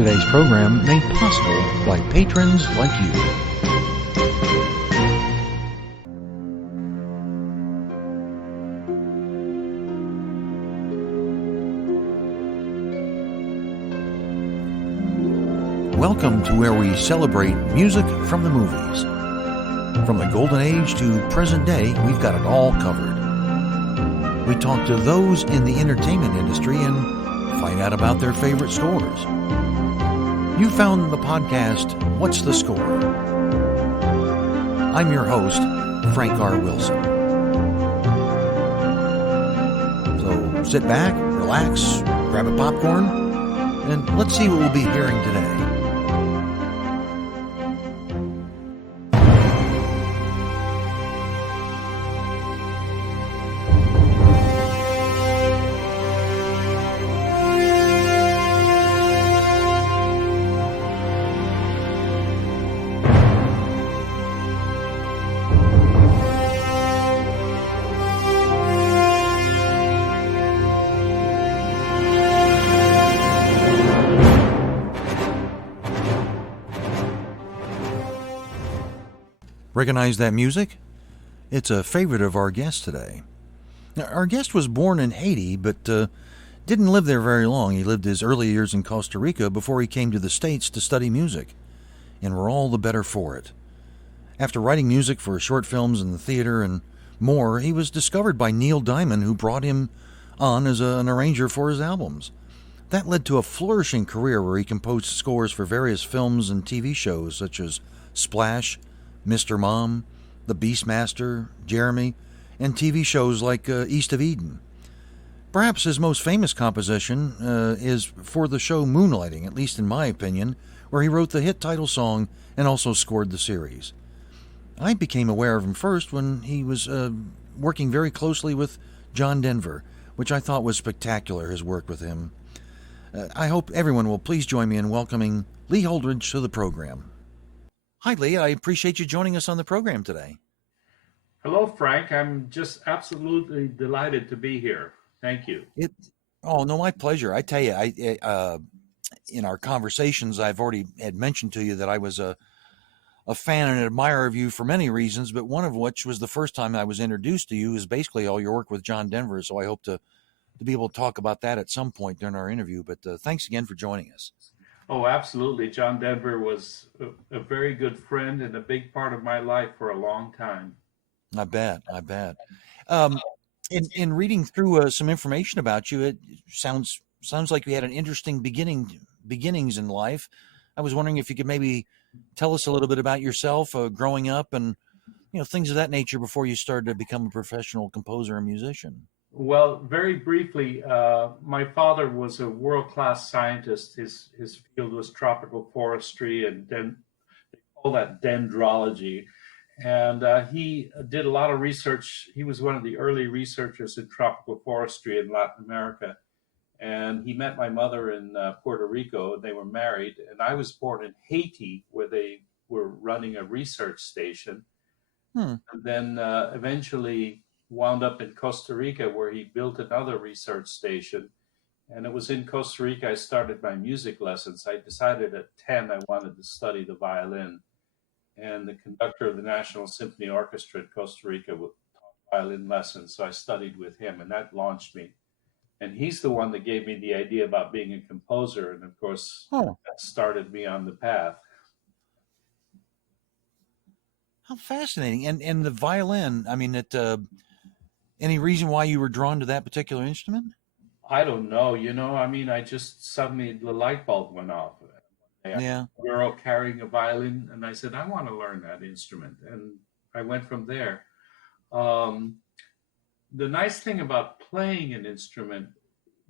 Today's program made possible by patrons like you. Welcome to where we celebrate music from the movies. From the golden age to present day, we've got it all covered. We talk to those in the entertainment industry and find out about their favorite scores. You found the podcast, What's the Score? I'm your host, Frank R. Wilson. So sit back, relax, grab a popcorn, and let's see what we'll be hearing today. Recognize that music? It's a favorite of our guest today. Now, our guest was born in Haiti, but didn't live there very long. He lived his early years in Costa Rica before he came to the States to study music, and we're all the better for it. After writing music for short films in the theater and more, he was discovered by Neil Diamond, who brought him on as an arranger for his albums. That led to a flourishing career where he composed scores for various films and TV shows such as Splash, Mr. Mom, The Beastmaster, Jeremy, and TV shows like East of Eden. Perhaps his most famous composition is for the show Moonlighting, at least in my opinion, where he wrote the hit title song and also scored the series. I became aware of him first when he was working very closely with John Denver, which I thought was spectacular, his work with him. I hope everyone will please join me in welcoming Lee Holdridge to the program. Hi, Lee. I appreciate you joining us on the program today. Hello, Frank. I'm just absolutely delighted to be here. Thank you. No, my pleasure. I tell you, in our conversations, I've already had mentioned to you that I was a fan and an admirer of you for many reasons, but one of which was the first time I was introduced to you is basically all your work with John Denver. So I hope to be able to talk about that at some point during our interview. But thanks again for joining us. Oh, absolutely. John Denver was a very good friend and a big part of my life for a long time. I bet. In reading through some information about you, it sounds like you had an interesting beginnings in life. I was wondering if you could maybe tell us a little bit about yourself, growing up, and things of that nature before you started to become a professional composer and musician. Well, very briefly, my father was a world-class scientist. His field was tropical forestry, and then they call that dendrology. And he did a lot of research. He was one of the early researchers in tropical forestry in Latin America. And he met my mother in Puerto Rico, and they were married. And I was born in Haiti, where they were running a research station. And then eventually wound up in Costa Rica, where he built another research station. And it was in Costa Rica I started my music lessons. I decided at 10 I wanted to study the violin. And the conductor of the National Symphony Orchestra in Costa Rica taught violin lessons. So I studied with him, and that launched me. And he's the one that gave me the idea about being a composer. And of course, that started me on the path. How fascinating. And the violin, I mean, any reason why you were drawn to that particular instrument? I don't know. I just suddenly the light bulb went off. Yeah. A girl carrying a violin, and I said, I want to learn that instrument. And I went from there. The nice thing about playing an instrument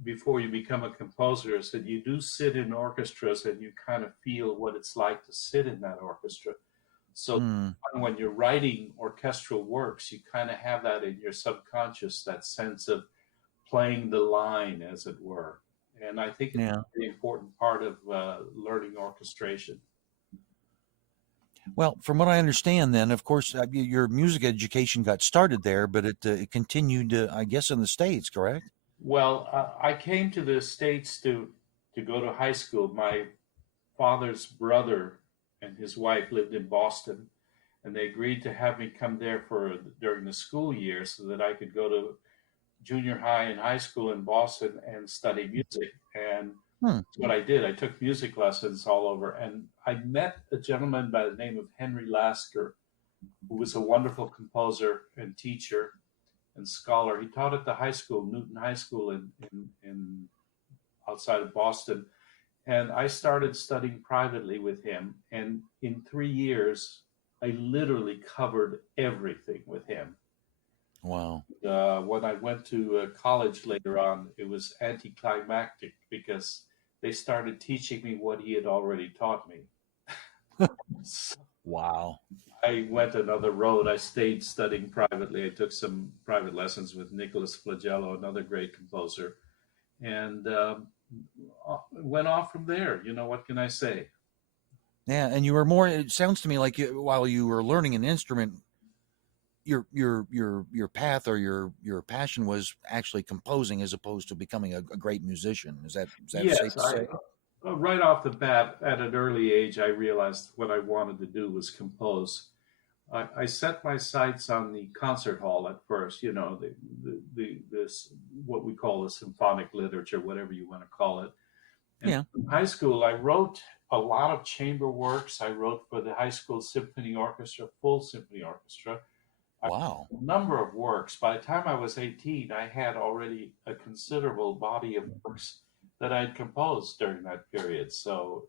before you become a composer is that you do sit in orchestras and you kind of feel what it's like to sit in that orchestra. So when you're writing orchestral works, you kind of have that in your subconscious, that sense of playing the line, as it were. And I think it's a very important part of learning orchestration. Well, from what I understand, then, of course, your music education got started there, but it continued, I guess, in the States, correct? Well, I came to the States to go to high school. My father's brother and his wife lived in Boston, and they agreed to have me come there for during the school year so that I could go to junior high and high school in Boston and study music. And Hmm. that's what I did. I took music lessons all over, and I met a gentleman by the name of Henry Lasker, who was a wonderful composer and teacher and scholar. He taught at the high school, Newton High School in outside of Boston. And I started studying privately with him. And in 3 years, I literally covered everything with him. Wow. When I went to college later on, it was anticlimactic because they started teaching me what he had already taught me. So Wow. I went another road. I stayed studying privately. I took some private lessons with Nicholas Flagello, another great composer, and went off from there. You know, what can I say? Yeah, and you were more. It sounds to me like while you were learning an instrument, your path or your passion was actually composing as opposed to becoming a great musician. Is that safe Yes, to say? right off the bat, at an early age, I realized what I wanted to do was compose. I set my sights on the concert hall at first, you know, this what we call the symphonic literature, whatever you want to call it. And Yeah. in high school, I wrote a lot of chamber works. I wrote for the high school symphony orchestra, full symphony orchestra. I Wow. wrote a number of works. By the time I was 18, I had already a considerable body of works that I'd composed during that period. So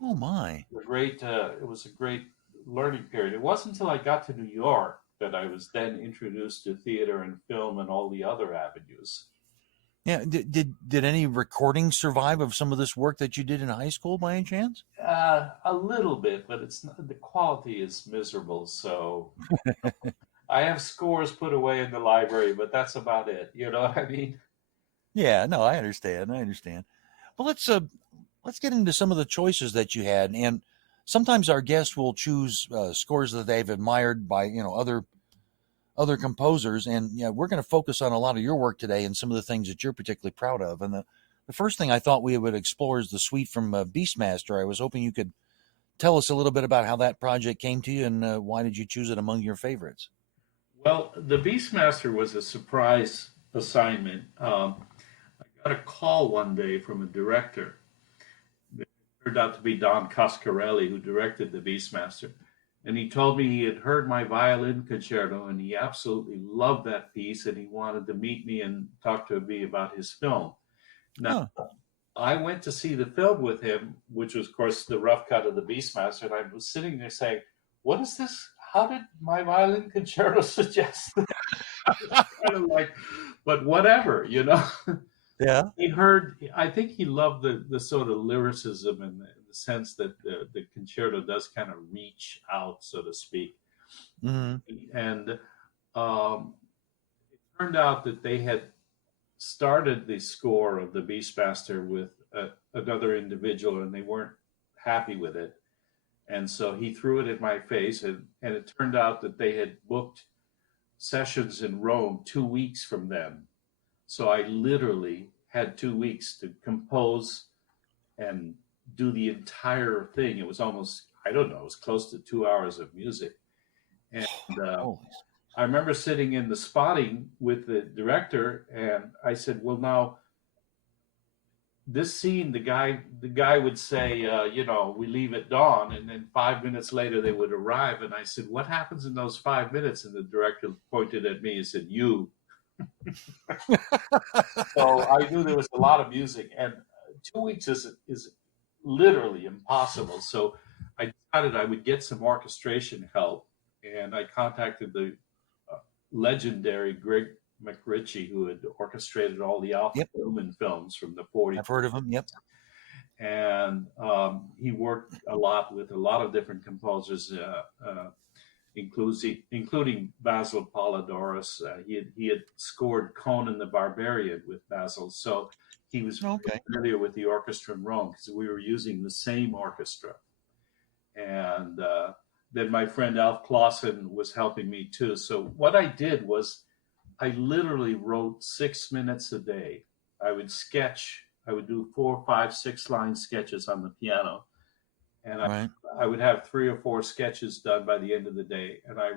Oh my. it was a great learning period. It wasn't until I got to New York that I was then introduced to theater and film and all the other avenues. Yeah. Did any recordings survive of some of this work that you did in high school by any chance? A little bit, but it's not, the quality is miserable. So I have scores put away in the library, but that's about it. You know what I mean? Yeah. No, I understand. Well, let's get into some of the choices that you had, and sometimes our guests will choose scores that they've admired by other composers, and we're going to focus on a lot of your work today and some of the things that you're particularly proud of. And the first thing I thought we would explore is the suite from Beastmaster. I was hoping you could tell us a little bit about how that project came to you and why did you choose it among your favorites? Well, the Beastmaster was a surprise assignment. I got a call one day from a director. It turned out to be Don Coscarelli, who directed the Beastmaster. And he told me he had heard my violin concerto and he absolutely loved that piece and he wanted to meet me and talk to me about his film. Now, Huh. I went to see the film with him, which was, of course, the rough cut of the Beastmaster, and I was sitting there saying, "What is this? How did my violin concerto suggest this?" Kind of like, but whatever, you know. Yeah. He heard. I think he loved the sort of lyricism and the sense that the concerto does kind of reach out, so to speak. Hmm. And it turned out that they had started the score of the Beastmaster with another individual, and they weren't happy with it. And so he threw it in my face, and it turned out that they had booked sessions in Rome 2 weeks from then. So I literally had 2 weeks to compose and do the entire thing. It was almost, I don't know, it was close to 2 hours of music. And Holy. I remember sitting in the spotting with the director, and I said, "Well, now this scene, the guy would say, we leave at dawn, and then 5 minutes later they would arrive." And I said, "What happens in those 5 minutes?" And the director pointed at me and said, "You." So I knew there was a lot of music, and 2 weeks is literally impossible. So I decided I would get some orchestration help, and I contacted the legendary Greg McRitchie, who had orchestrated all the Alfred Yep. Newman films from the 40s. I've heard of him. Yep. And he worked a lot with a lot of different composers, including Basil Polidorus. He had scored Conan the Barbarian with Basil, so he was Okay. familiar with the orchestra in Rome because we were using the same orchestra. And then my friend Alf Clausen was helping me too. So what I did was I literally wrote 6 minutes a day. I would sketch. I would do 4, 5, 6 line sketches on the piano, and Right. I would have 3 or 4 sketches done by the end of the day, and I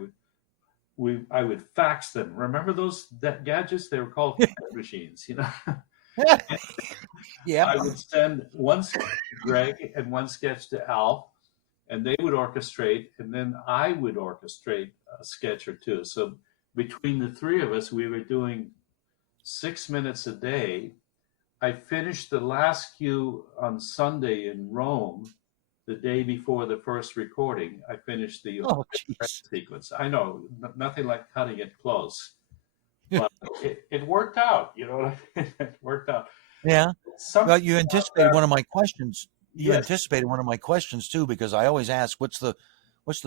would fax them. Remember those gadgets? They were called fax machines. Yeah. I would send one sketch to Greg and one sketch to Al, and they would orchestrate, and then I would orchestrate a sketch or two. So between the three of us, we were doing 6 minutes a day. I finished the last cue on Sunday in Rome, the day before the first recording. I finished the Oh, jeez. sequence. I know, nothing like cutting it close, but it worked out. You know, it worked out. Yeah. Well, you anticipated one of my questions. You Yes. anticipated one of my questions too, because I always ask, what's the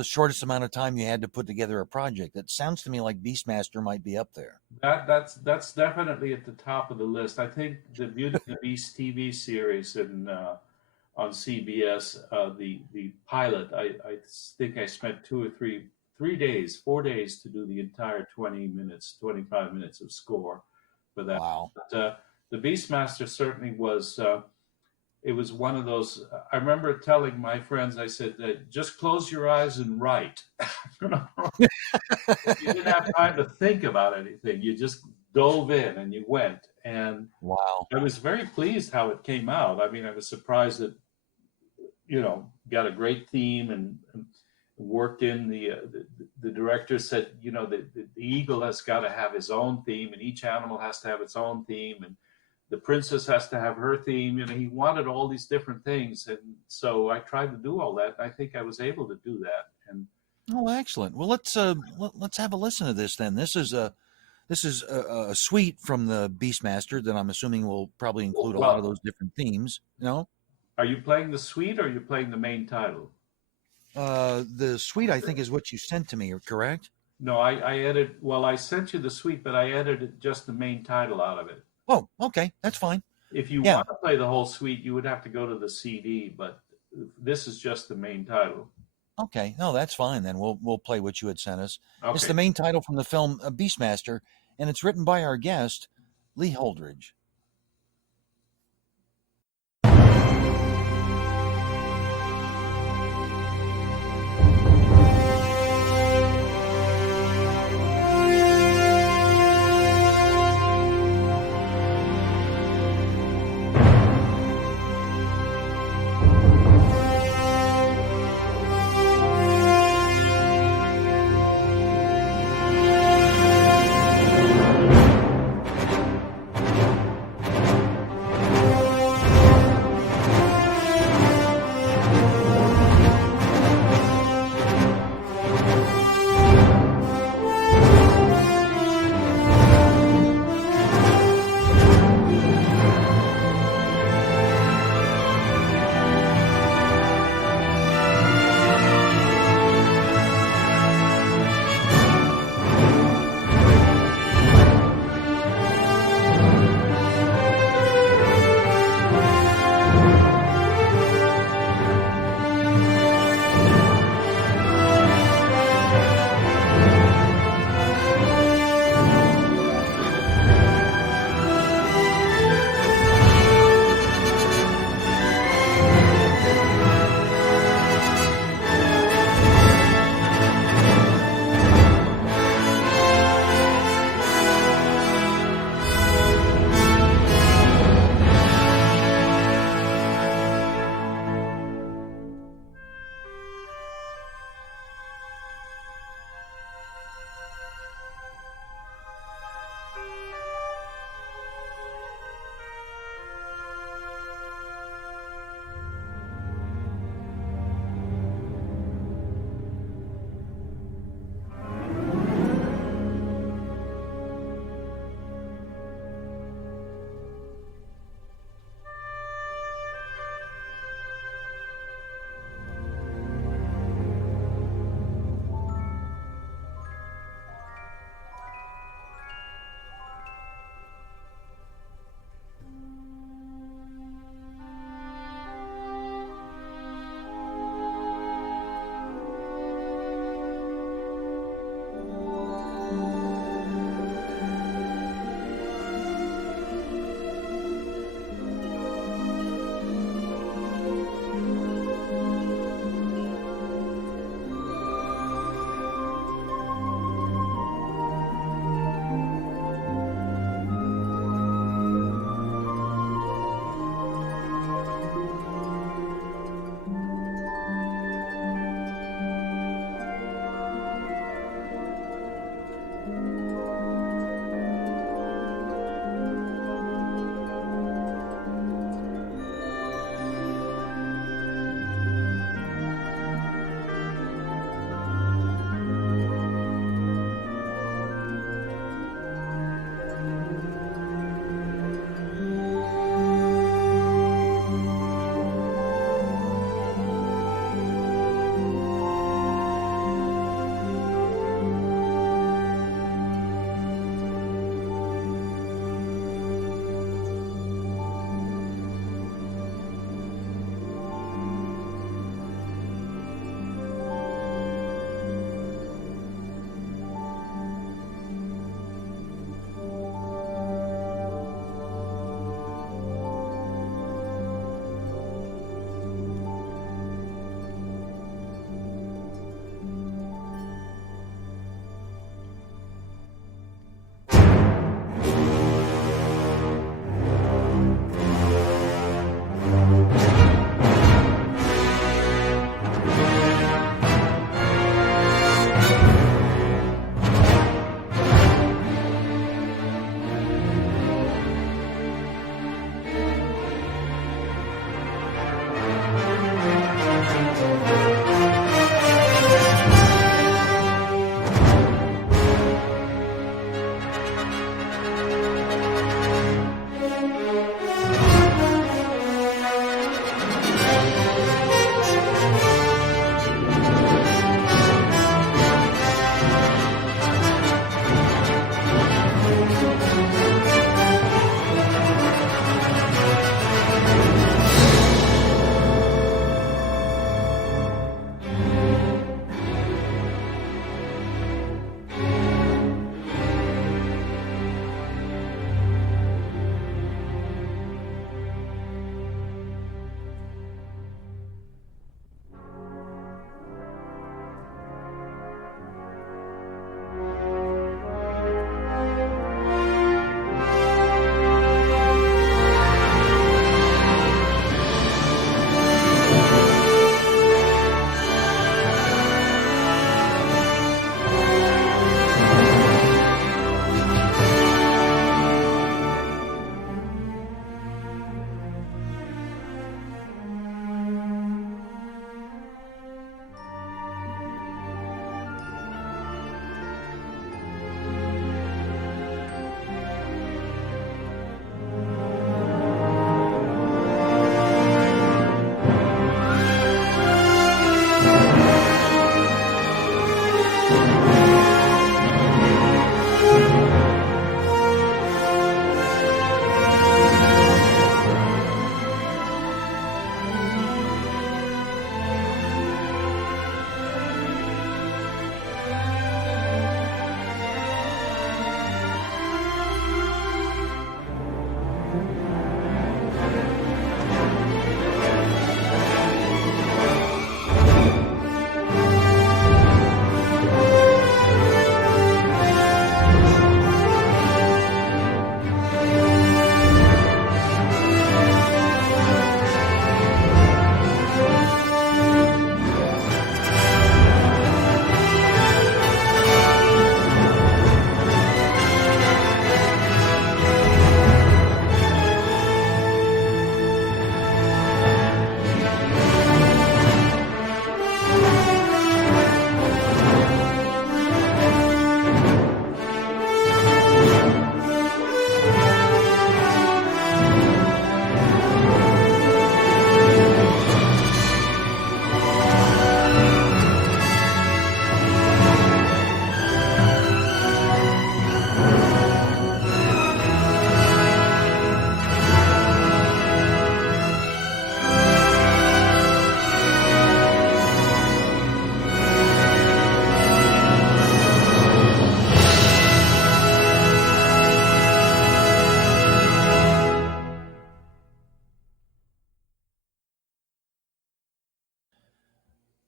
shortest amount of time you had to put together a project? It sounds to me like Beastmaster might be up there. That's definitely at the top of the list. I think the Beauty and the Beast TV series on CBS, the pilot, I think I spent 2 or 3 days, 4 days to do the entire 20 minutes, 25 minutes of score for that. Wow. But, the Beastmaster certainly was. It was one of those. I remember telling my friends, I said, just close your eyes and write. You didn't have time to think about anything. You just dove in and you went. And Wow. I was very pleased how it came out. I mean, I was surprised that, got a great theme and worked in the director said, the eagle has got to have his own theme, and each animal has to have its own theme, and the princess has to have her theme. He wanted all these different things, and so I tried to do all that. I think I was able to do that. And oh, excellent. Well, let's have a listen to this then. This is a suite from the Beastmaster that I'm assuming will probably include a lot of those different themes. Are you playing the suite or are you playing the main title? The suite, I think, is what you sent to me, correct? No, I edited. Well, I sent you the suite, but I edited just the main title out of it. Oh, okay, that's fine. If you want to play the whole suite, you would have to go to the CD, but this is just the main title. Okay, no, that's fine then. We'll play what you had sent us. Okay. It's the main title from the film Beastmaster, and it's written by our guest, Lee Holdridge.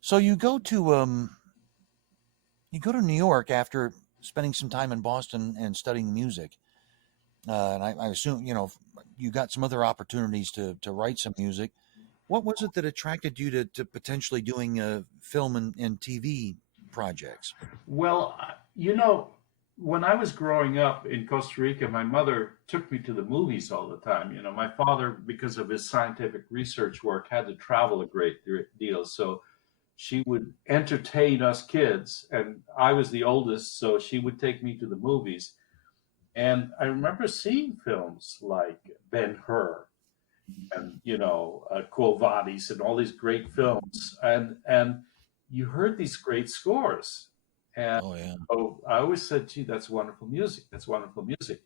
So you go to New York after spending some time in Boston and studying music. And I assume, you got some other opportunities to write some music. What was it that attracted you to potentially doing film and TV projects? Well, when I was growing up in Costa Rica, my mother took me to the movies all the time. My father, because of his scientific research work, had to travel a great deal. So she would entertain us kids, and I was the oldest, so she would take me to the movies. And I remember seeing films like Ben-Hur and Quo Vadis and all these great films, and you heard these great scores, and Oh yeah. oh, I always said, "Gee, that's wonderful music. That's wonderful music."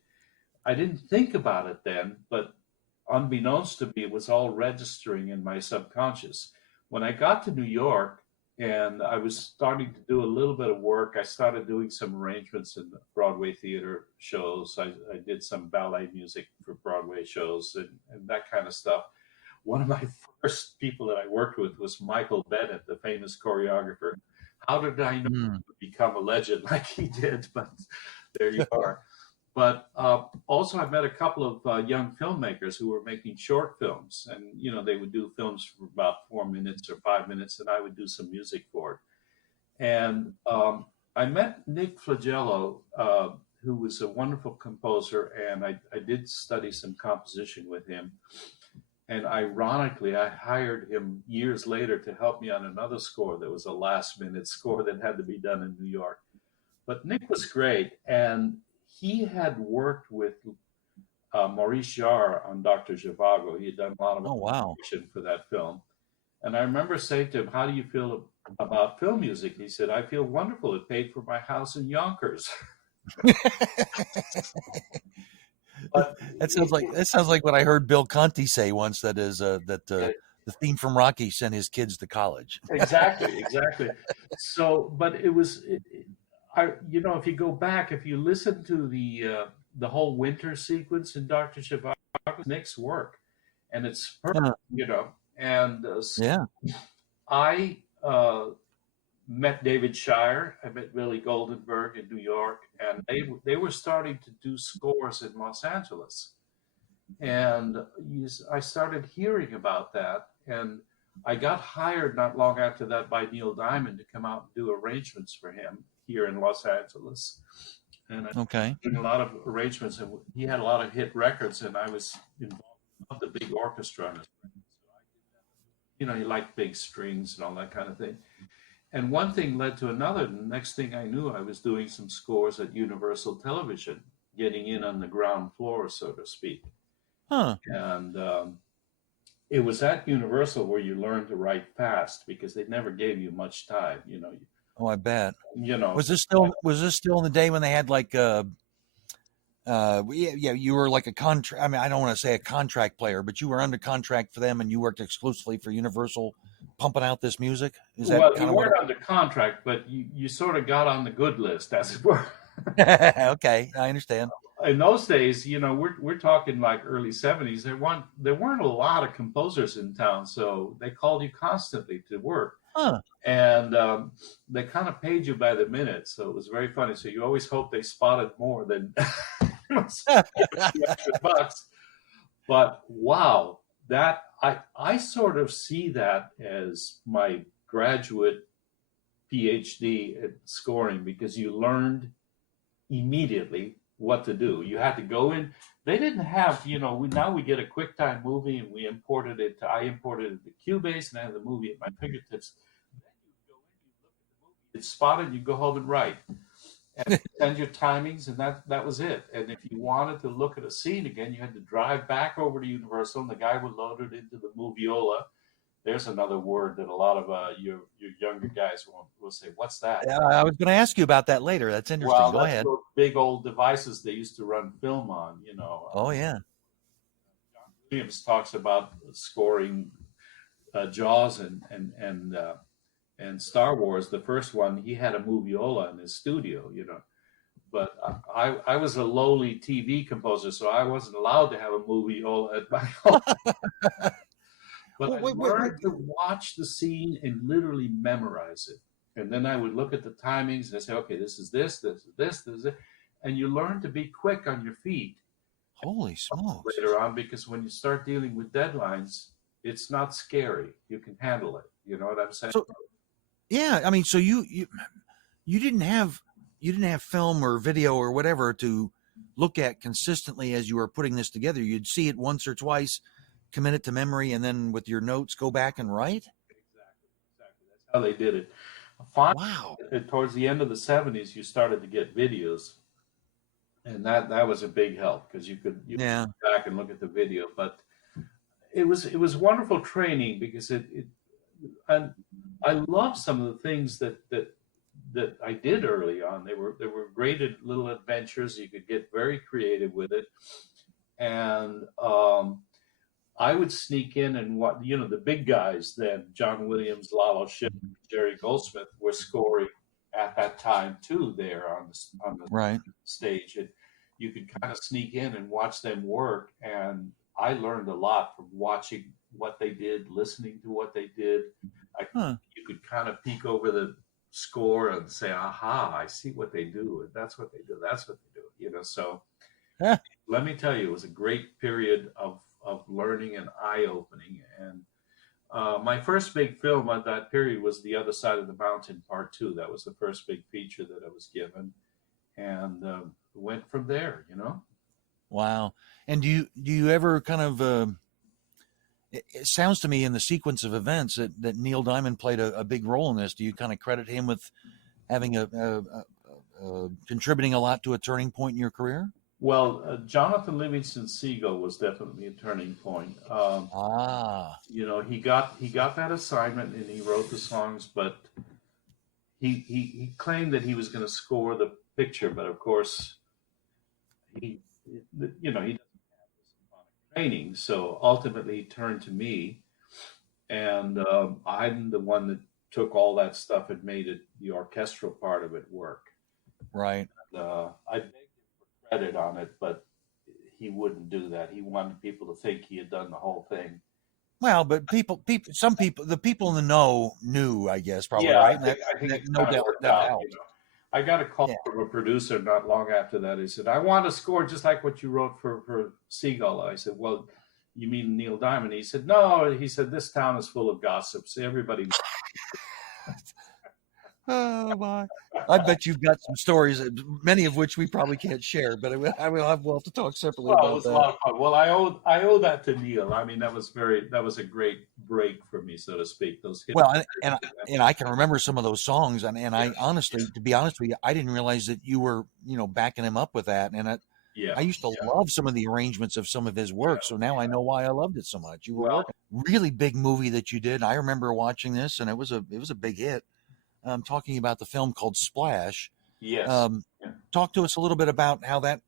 I didn't think about it then, but unbeknownst to me, it was all registering in my subconscious. When I got to New York and I was starting to do a little bit of work, I started doing some arrangements in the Broadway theater shows. I did some ballet music for Broadway shows and that kind of stuff. One of my first people that I worked with was Michael Bennett, the famous choreographer. How did I know Mm. he would become a legend like he did? But there you are. But also, I met a couple of young filmmakers who were making short films, and they would do films for about 4 minutes or 5 minutes, and I would do some music for it. And I met Nick Flagello, who was a wonderful composer, and I did study some composition with him. And ironically, I hired him years later to help me on another score that was a last-minute score that had to be done in New York. But Nick was great, and he had worked with Maurice Jarre on Dr. Zhivago. He had done a lot of Oh wow. animation for that film. And I remember saying to him, "How do you feel about film music?" He said, "I feel wonderful. It paid for my house in Yonkers." But that sounds like what I heard Bill Conti say once. That is the theme from Rocky sent his kids to college. exactly, exactly. So, but if you go back, if you listen to the whole winter sequence in Doctor Zhivago, Nick's work, and it's perfect, Uh, And yeah. I met David Shire. I met Billy Goldenberg in New York, and they were starting to do scores in Los Angeles. And I started hearing about that, and I got hired not long after that by Neil Diamond to come out and do arrangements for him here in Los Angeles. And I was Okay. doing a lot of arrangements, and he had a lot of hit records, and I was involved with the big orchestra on his records. He liked big strings and all that kind of thing. And one thing led to another. And the next thing I knew, I was doing some scores at Universal Television, getting in on the ground floor, so to speak. Huh. And it was at Universal where you learned to write fast because they never gave you much time. Oh, I bet. You know. Was this still in the day when they had like yeah, you were like a contract. I mean, I don't want to say a contract player, but you were under contract for them and you worked exclusively for Universal pumping out this music? Is that Well, kind you of what weren't under contract, but you sort of got on the good list, as it were. Okay, I understand. In those days, we're talking like early '70s. There weren't a lot of composers in town, so they called you constantly to work, Huh. and they kind of paid you by the minute. So it was very funny. So you always hope they spotted more than a few extra bucks. But wow, that I sort of see that as my graduate PhD at scoring because you learned immediately what to do. You had to go in. They didn't have, now we get a QuickTime movie and I imported it to Cubase and I have the movie at my fingertips. Then you go in, you look at the movie, it's spotted, you go home and write. And send your timings, and that was it. And if you wanted to look at a scene again, you had to drive back over to Universal, and the guy would load it into the moviola. There's another word that a lot of your younger guys will say, "What's that?" Yeah, I was going to ask you about that later. That's interesting. Well, Go that's ahead. those big old devices they used to run film on. Oh yeah. John Williams talks about scoring Jaws and Star Wars. The first one, he had a moviola in his studio. But I was a lowly TV composer, so I wasn't allowed to have a moviola at my home. But I Wait. learned to watch the scene and literally memorize it. And then I would look at the timings and I say, okay, this is this, and you learn to be quick on your feet Holy smokes. later on, because when you start dealing with deadlines, it's not scary. You can handle it. You know what I'm saying? So yeah, I mean, so you didn't have film or video or whatever to look at consistently as you were putting this together. You'd see it once or twice, commit it to memory, and then with your notes go back and write. Exactly. That's how they did it. Finally, Wow. towards the end of the '70s, you started to get videos, and that was a big help because you could Yeah. go back and look at the video. But it was wonderful training because and I love some of the things that I did early on. They were great little adventures. You could get very creative with it, and I would sneak in and what the big guys then, John Williams, Lalo Schifrin, Jerry Goldsmith, were scoring at that time too there on the Right. stage, and you could kind of sneak in and watch them work. And I learned a lot from watching what they did, listening to what they did. You could kind of peek over the score and say, "Aha! I see what they do, and that's what they do. That's what they do." So let me tell you, it was a great period of learning and eye opening. And my first big film at that period was The Other Side of the Mountain Part 2. That was the first big feature that I was given, and went from there. Wow. And do you ever kind of it sounds to me in the sequence of events that Neil Diamond played a big role in this. Do you kind of credit him with having contributing a lot to a turning point in your career? Well, Jonathan Livingston Seagull was definitely a turning point. He got that assignment and he wrote the songs, but he claimed that he was going to score the picture, but of course he doesn't have the symphonic training, so ultimately he turned to me, and I'm the one that took all that stuff and made it the orchestral part of it work. Right. And, I begged him for credit on it, but he wouldn't do that. He wanted people to think he had done the whole thing. Well, but the people in the know knew, I guess, probably, Yeah, right? I think No doubt that helped. I got a call from a producer not long after that. He said, "I want to score just like what you wrote for Seagull." I said, "Well, you mean Neil Diamond?" He said, "No." He said, "This town is full of gossips. Everybody knows." Oh my! I bet you've got some stories, many of which we probably can't share, but we'll have to talk separately Well, about it was that. a lot of fun. Well, I owe that to Neil. I mean, that was a great break for me, so to speak. Those hits. Well, and I can remember some of those songs, and I honestly, to be honest with you, I didn't realize that you were backing him up with that, and I used to love some of the arrangements of some of his work, so now I know why I loved it so much. You were working. Really big movie that you did. I remember watching this, and it was a big hit. I'm talking about the film called Splash. Yes. Talk to us a little bit about how that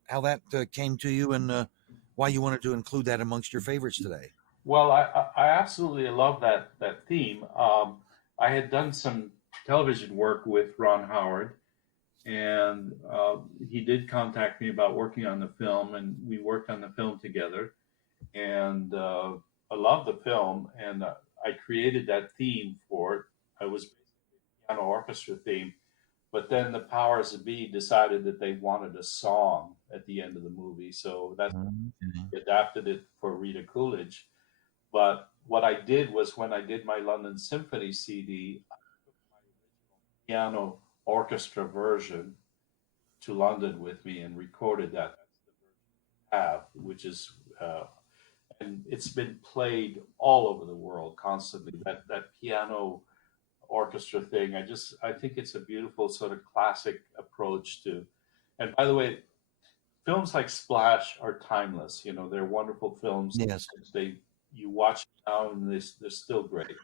came to you and why you wanted to include that amongst your favorites today. Well, I absolutely love that theme. I had done some television work with Ron Howard, and he did contact me about working on the film, and we worked on the film together. And I love the film, and I created that theme for it. I was piano orchestra theme, but then the powers that be decided that they wanted a song at the end of the movie, so that's adapted it for Rita Coolidge. But what I did was, when I did my London Symphony CD, I took my original piano orchestra version to London with me and recorded that. That's the version I have, which is and it's been played all over the world constantly. That piano orchestra thing. I think it's a beautiful sort of classic approach to. And by the way, films like Splash are timeless. They're wonderful films. Yes. You watch them now and they're still great.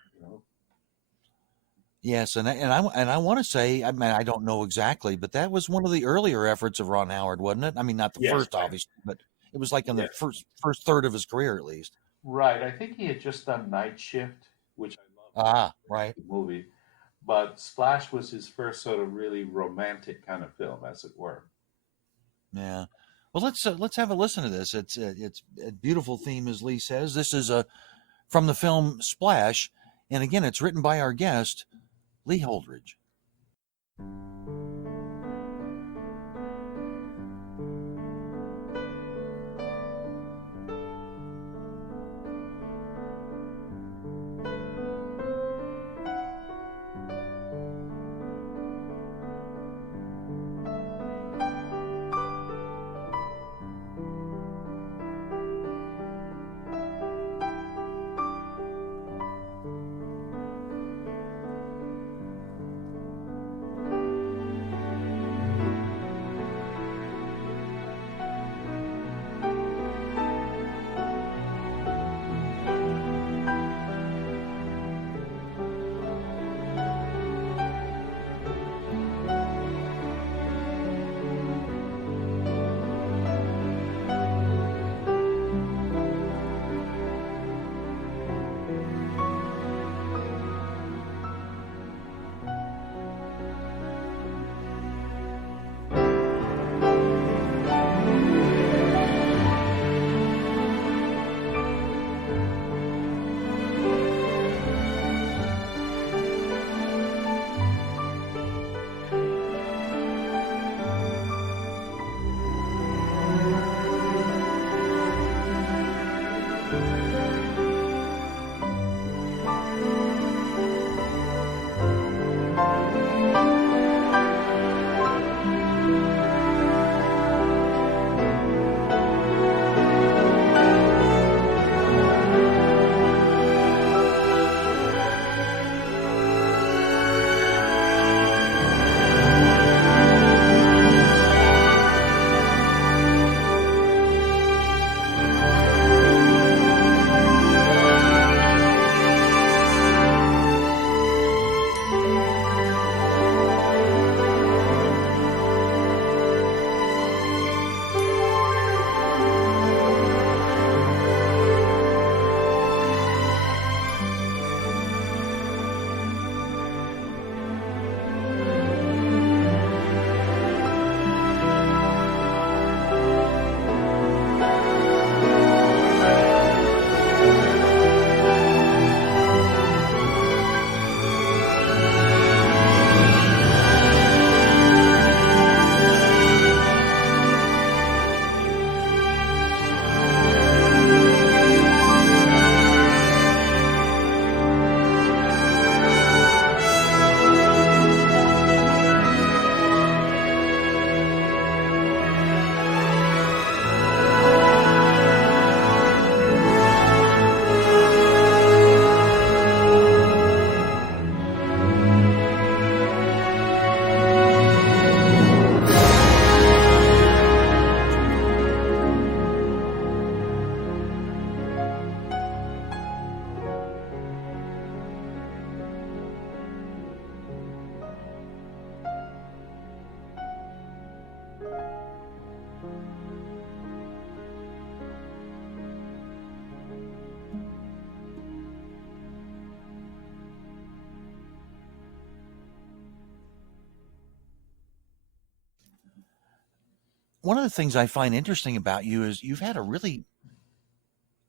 Yes, and I want to say, I mean, I don't know exactly, but that was one of the earlier efforts of Ron Howard, wasn't it? I mean, not the first, obviously, but it was like in the first third of his career, at least. Right. I think he had just done Night Shift, which I love. Right. Movie. But Splash was his first sort of really romantic kind of film, as it were. Yeah. Well, let's have a listen to this. It's a beautiful theme, as Lee says. This is from the film Splash. And again, it's written by our guest, Lee Holdridge. One of the things I find interesting about you is you've had a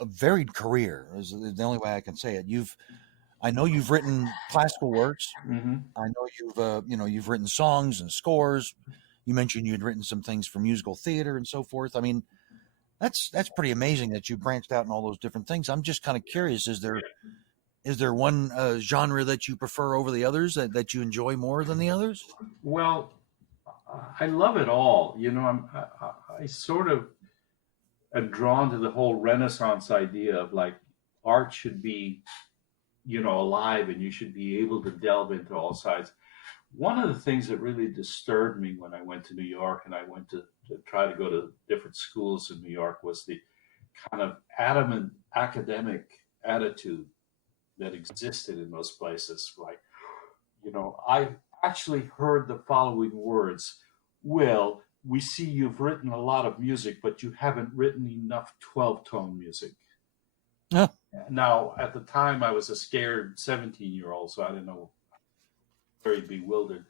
varied career. Is the only way I can say it. I know you've written classical works. Mm-hmm. I know you've written songs and scores. You mentioned you'd written some things for musical theater and so forth. I mean, that's pretty amazing that you branched out in all those different things. I'm just kind of curious: is there one genre that you prefer over the others that you enjoy more than the others? Well, I love it all. I sort of am drawn to the whole Renaissance idea of like art should be, alive, and you should be able to delve into all sides. One of the things that really disturbed me when I went to New York and I went to try to go to different schools in New York was the kind of adamant academic attitude that existed in those places. Like, I actually heard the following words: Will, we see you've written a lot of music, but you haven't written enough 12-tone music. Yeah. Now, at the time, I was a scared 17-year-old, so I didn't know, very bewildered.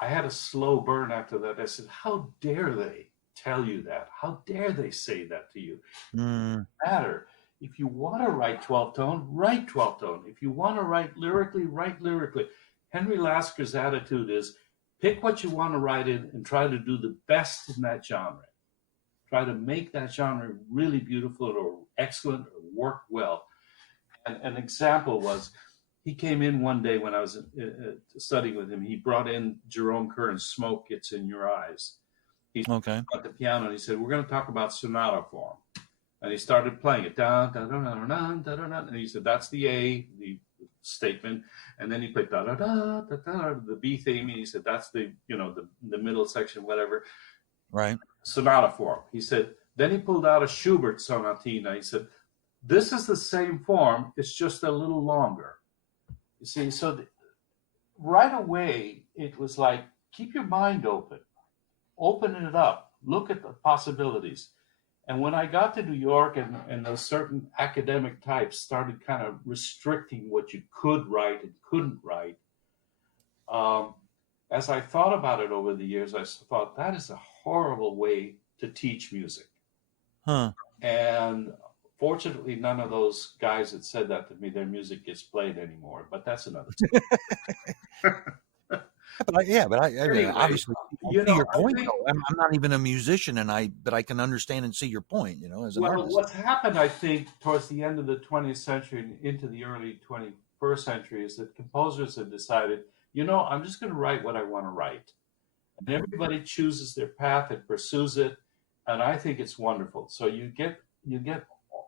I had a slow burn after that. I said, how dare they tell you that? How dare they say that to you? Mm. Matter. If you want to write 12 tone, write 12 tone. If you want to write lyrically, write lyrically. Henry Lasker's attitude is pick what you want to write in and try to do the best in that genre. Try to make that genre really beautiful or excellent or work well. And an example was he came in one day when I was studying with him. He brought in Jerome Kern's Smoke Gets in Your Eyes. He Okay. at the piano and he said, we're going to talk about sonata form. And he started playing it. Dun, dun, dun, dun, dun, dun, dun, dun. And he said, that's the A, the statement. And then he played da, da, da, da, da, the B theme. And he said, that's the, the middle section, whatever. Right. Sonata form. He said, then he pulled out a Schubert sonatina. He said, this is the same form. It's just a little longer. You see, so right away, it was like, keep your mind open. Open it up. Look at the possibilities. And when I got to New York and those certain academic types started kind of restricting what you could write and couldn't write, as I thought about it over the years, I thought that is a horrible way to teach music. Huh. And fortunately, none of those guys that said that to me, their music gets played anymore. But that's another thing. But I Anyway, obviously you see know, your I point. think- Though. I'm not even a musician, but I can understand and see your point. As an Well, artist. what's happened, I think, towards the end of the 20th century and into the early 21st century is that composers have decided, I'm just going to write what I want to write. And everybody chooses their path and pursues it. And I think it's wonderful. So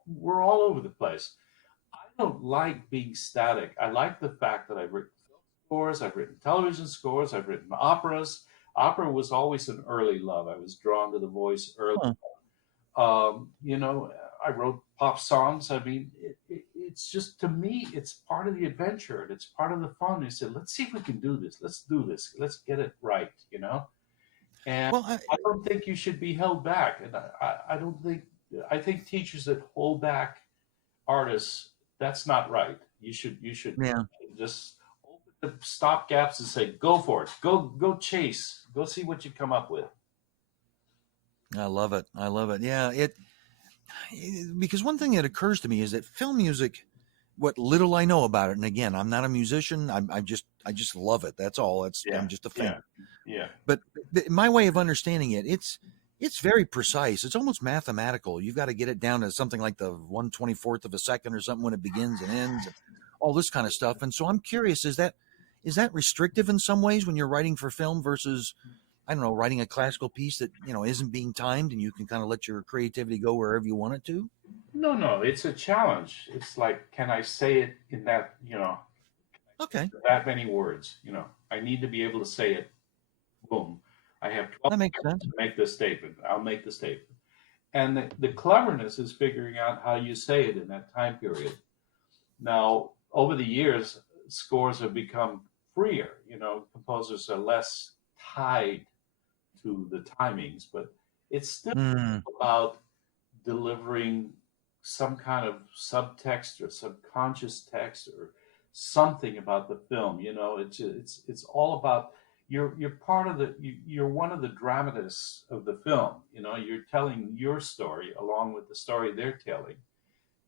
we're all over the place. I don't like being static. I like the fact that I've written film scores, I've written television scores, I've written operas. Opera was always an early love. I was drawn to the voice early. I wrote pop songs. I mean, it's just, to me, it's part of the adventure and it's part of the fun. You said, let's see if we can do this. Let's do this. Let's get it right, And Well, I don't think you should be held back. And I think teachers that hold back artists, that's not right. You should just open the stop gaps and say, go for it. Go chase. Go see what you come up with. I love it. Yeah, because one thing that occurs to me is that film music, what little I know about it, and again, I'm not a musician. I just love it. That's all. I'm just a fan. Yeah. But my way of understanding it, it's very precise. It's almost mathematical. You've got to get it down to something like the 1/24th of a second or something when it begins and ends, and all this kind of stuff. And so I'm curious, is that restrictive in some ways when you're writing for film versus, I don't know, writing a classical piece that, isn't being timed and you can kind of let your creativity go wherever you want it to? No, it's a challenge. It's like, can I say it in that, Okay. that many words? I need to be able to say it. Boom. I have 12 That makes sense. to make this statement. I'll make the statement. And the cleverness is figuring out how you say it in that time period. Now, over the years, scores have become freer. Composers are less tied to the timings, but it's still about delivering some kind of subtext or subconscious text or something about the film. It's all about you're part of you're one of the dramatists of the film. You're telling your story along with the story they're telling,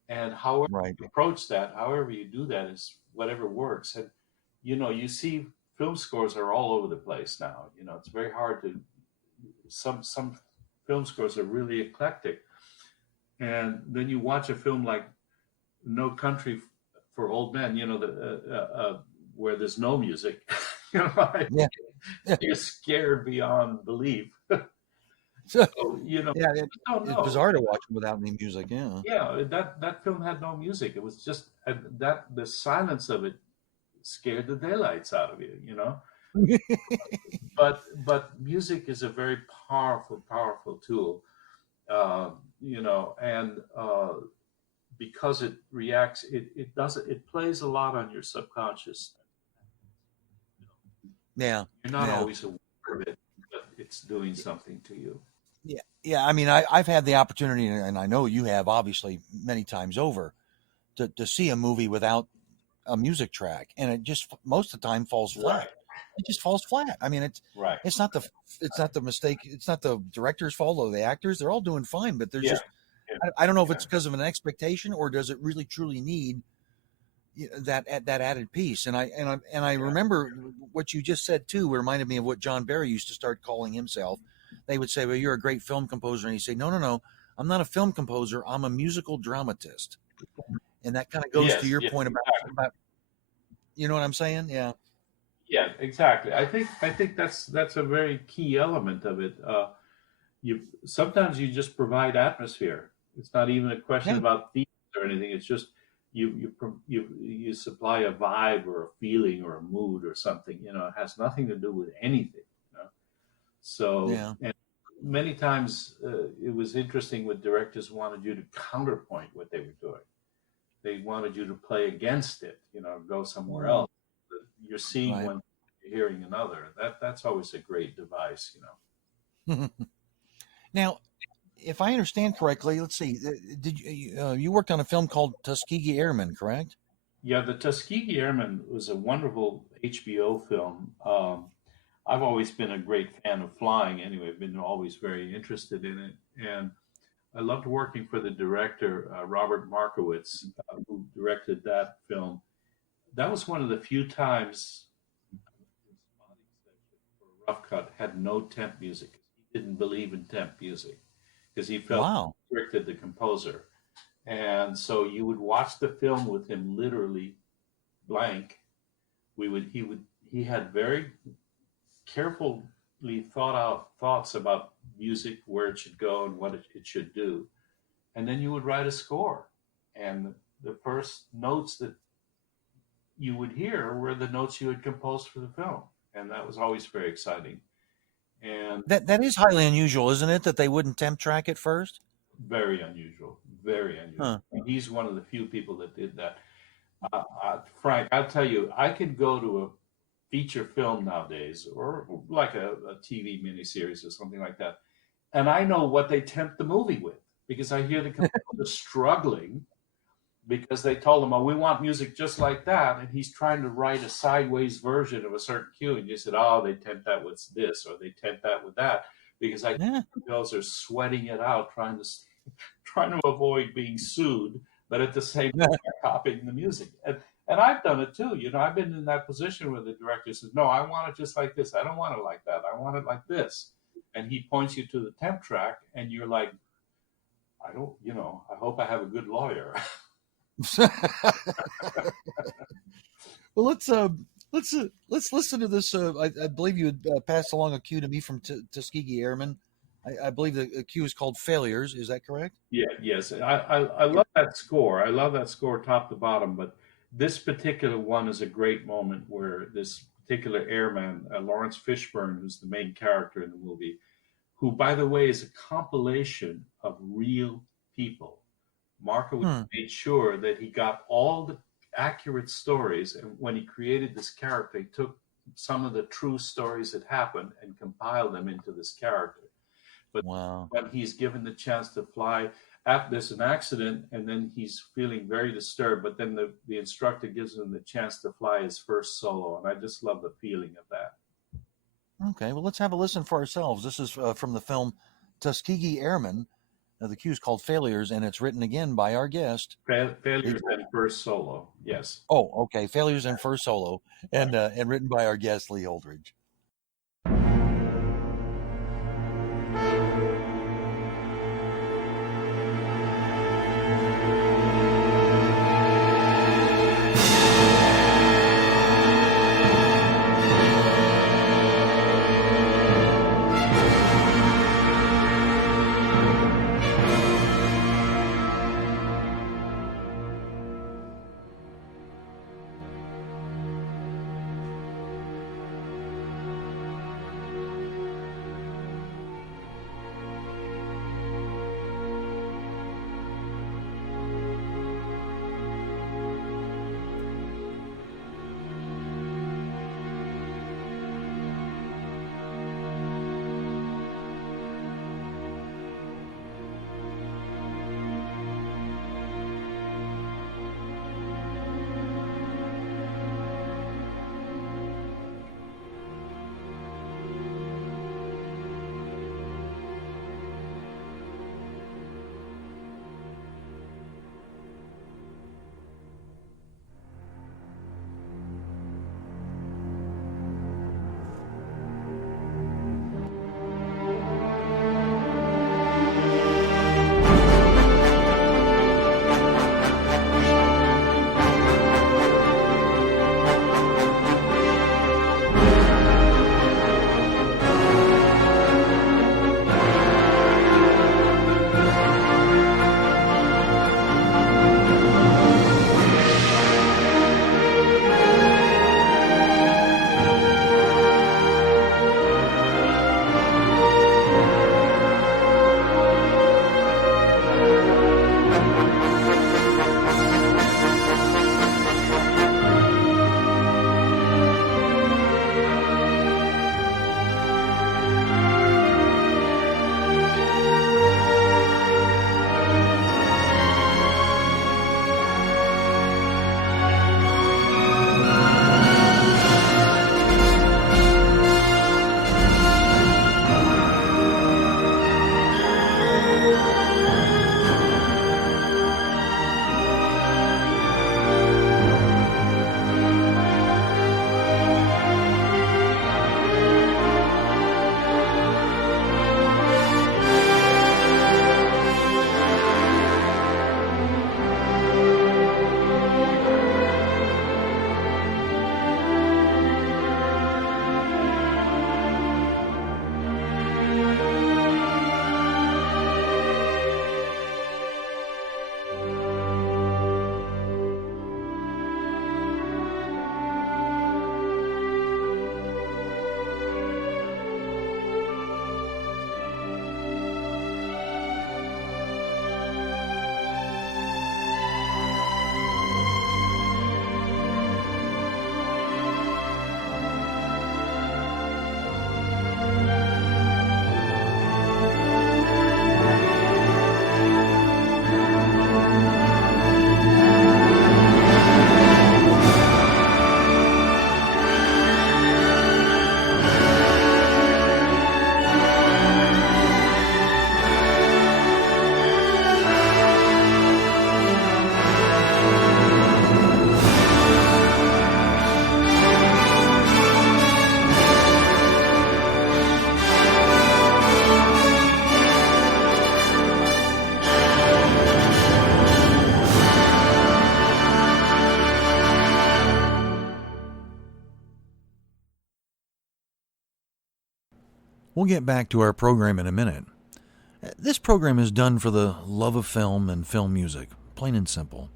and however you approach that, however you do that is whatever works. And you see film scores are all over the place now. It's very hard to some film scores are really eclectic. And then you watch a film like No Country for Old Men, where there's no music. You're scared beyond belief. So, it's bizarre to watch without any music. Yeah, that film had no music. It was just the silence of it scared the daylights out of you. But music is a very powerful tool. And because it reacts, it plays a lot on your subconscious. Yeah. You're not always aware of it, but it's doing something to you. Yeah. I mean, I've had the opportunity, and I know you have, obviously, many times over, to see a movie without a music track, and it just most of the time falls flat. Right. It just falls flat. I mean, it's not the mistake. It's not the director's fault or the actors. They're all doing fine, but there's I don't know if Yeah. it's because of an expectation or does it really truly need that added piece. And I remember what you just said too reminded me of what John Barry used to start calling himself. They would say, well, you're a great film composer. And he'd say, no, I'm not a film composer. I'm a musical dramatist. And that kind of goes to Yes, your yes, point exactly. about, you know what I'm saying? Yeah. Yeah, exactly. I think that's a very key element of it. You sometimes you just provide atmosphere. It's not even a question Yeah. about themes or anything. It's just you supply a vibe or a feeling or a mood or something. It has nothing to do with anything. So, Yeah. and many times it was interesting when directors wanted you to counterpoint what they were doing. They wanted you to play against it. Go somewhere else. You're seeing Right. one, you're hearing another. That's always a great device. Now, if I understand correctly, let's see. Did you worked on a film called Tuskegee Airmen, correct? Yeah, the Tuskegee Airmen was a wonderful HBO film. I've always been a great fan of flying. Anyway, I've been always very interested in it, and I loved working for the director Robert Markowitz, who directed that film. That was one of the few times the spotting section for Rough Cut had no temp music. He didn't believe in temp music because he felt Wow. it restricted the composer. And so you would watch the film with him literally blank. He had very carefully thought out thoughts about music, where it should go and what it should do. And then you would write a score. And the first notes that you would hear were the notes you had composed for the film. And that was always very exciting and That is highly unusual, isn't it? That they wouldn't temp track it first. very unusual. Very unusual. Huh. And he's one of the few people that did that. Frank, I'll tell you, I could go to a feature film nowadays or like a TV miniseries or something like that, and I know what they tempt the movie with because I hear the composer struggling because they told him, "Oh, we want music just like that," and he's trying to write a sideways version of a certain cue, and you said, "Oh, they tempt that with this or they tempt that with that," because I think Yeah. the girls are sweating it out, trying to avoid being sued, but at the same time copying the music. And I've done it too. I've been in that position where the director says, "No, I want it just like this. I don't want it like that. I want it like this." And he points you to the temp track, and you're like, "I don't, I hope I have a good lawyer." Well, let's listen to this. I believe you had passed along a cue to me from Tuskegee Airmen. I believe the cue is called "Failures." Is that correct? Yeah, yes. I love that score. I love that score top to bottom, but this particular one is a great moment where this particular airman, Lawrence Fishburne, who's the main character in the movie, who, by the way, is a compilation of real people. Markowitz Hmm. made sure that he got all the accurate stories, and when he created this character, he took some of the true stories that happened and compiled them into this character. But Wow. when he's given the chance to fly, after there's an accident, and then he's feeling very disturbed, but then the instructor gives him the chance to fly his first solo, and I just love the feeling of that. Okay. Well, let's have a listen for ourselves. This is from the film Tuskegee Airmen. The cue is called "Failures," and it's written again by our guest. Failures and first solo, yes. Oh, okay. "Failures" and first solo, and written by our guest Lee Holdridge. We'll get back to our program in a minute. This program is done for the love of film and film music, plain and simple.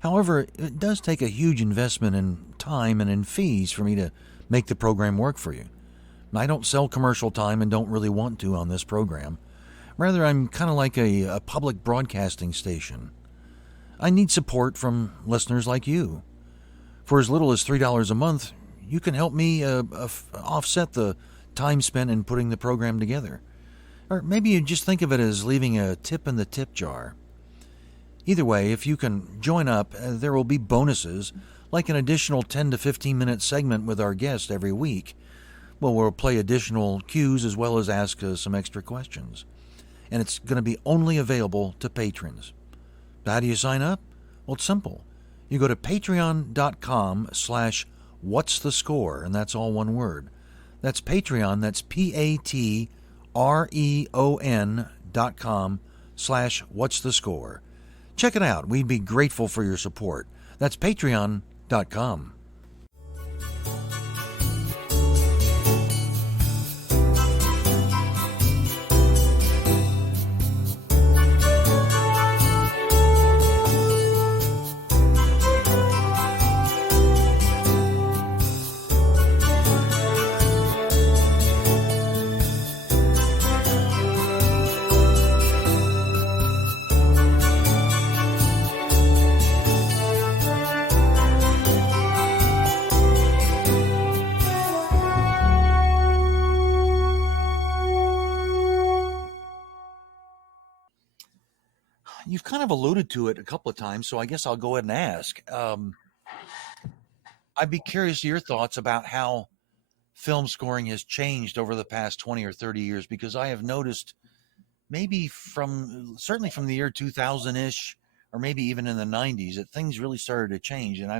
However, it does take a huge investment in time and in fees for me to make the program work for you. I don't sell commercial time and don't really want to on this program. Rather, I'm kind of like a public broadcasting station. I need support from listeners like you. For as little as $3 a month, you can help me offset the time spent in putting the program together. Or maybe you just think of it as leaving a tip in the tip jar. Either way, if you can join up, there will be bonuses, like an additional 10 to 15 minute segment with our guest every week. Well, we'll play additional cues as well as ask some extra questions. And it's going to be only available to patrons. How do you sign up? Well, it's simple. You go to patreon.com/whatsthescore, and that's all one word. That's Patreon, that's patreon.com/whatsthescore. Check it out. We'd be grateful for your support. That's patreon.com. You've kind of alluded to it a couple of times, so I guess I'll go ahead and ask. I'd be curious to your thoughts about how film scoring has changed over the past 20 or 30 years, because I have noticed maybe certainly from the year 2000-ish, or maybe even in the 90s, that things really started to change. And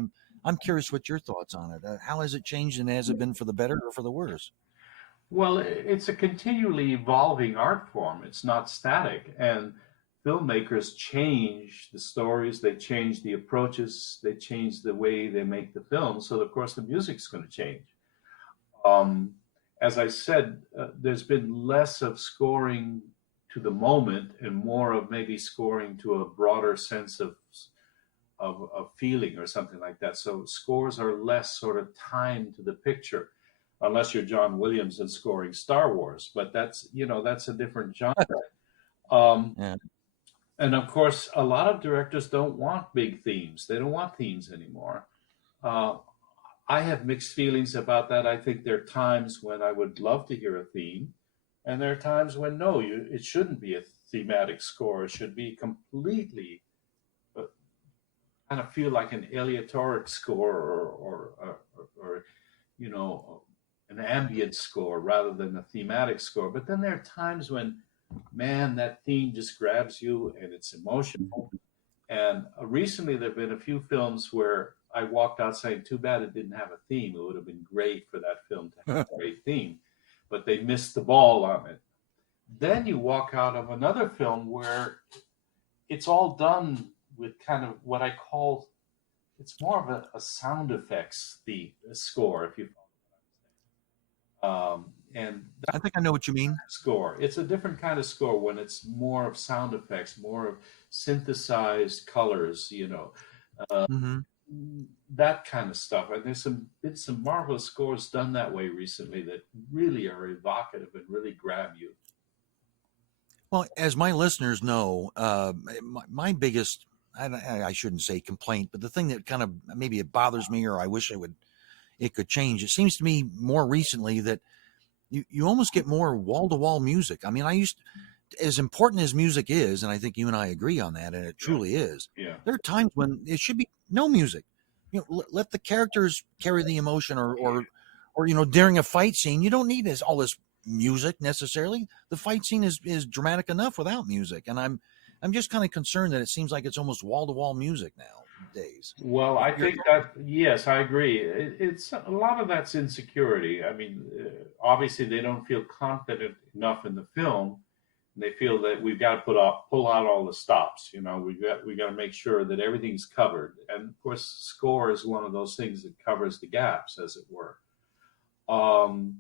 I'm curious what your thoughts on it. How has it changed, and has it been for the better or for the worse? Well, it's a continually evolving art form. It's not static. And filmmakers change the stories, they change the approaches, they change the way they make the film. So, of course, the music's going to change. Um, as I said, there's been less of scoring to the moment and more of maybe scoring to a broader sense of feeling or something like that. So scores are less sort of timed to the picture, unless you're John Williams and scoring Star Wars. But that's a different genre. Um, Yeah. and of course, a lot of directors don't want big themes. They don't want themes anymore. Uh, I have mixed feelings about that. I think there are times when I would love to hear a theme, and there are times when no, it shouldn't be a thematic score. It should be completely uh, kind of feel like an aleatoric score or you know an ambient score rather than a thematic score. But then there are times when, man, that theme just grabs you and it's emotional. And recently, there have been a few films where I walked out saying, "Too bad it didn't have a theme. It would have been great for that film to have a great theme," but they missed the ball on it. Then you walk out of another film where it's all done with kind of what I call it's more of a sound effects the score, if you and I think I know what you mean. score. It's a different kind of score when it's more of sound effects, more of synthesized colors, Mm-hmm. that kind of stuff. And there's been some marvelous scores done that way recently that really are evocative and really grab you. Well, as my listeners know, my biggest, I shouldn't say complaint, but the thing that kind of maybe it bothers me, or I wish it could change. It seems to me more recently that you almost get more wall to wall music. I mean, as important as music is, and I think you and I agree on that, and it Yeah, truly is. yeah, There are times when it should be no music. Let the characters carry the emotion, or during a fight scene, you don't need all this music necessarily. The fight scene is dramatic enough without music, and I'm just kind of concerned that it seems like it's almost wall to wall music nowadays. well, I think that, yes, I agree. It's a lot of that's insecurity. I mean, obviously they don't feel confident enough in the film. And they feel that we've got to pull out all the stops. We got to make sure that everything's covered. And of course, score is one of those things that covers the gaps, as it were. Um,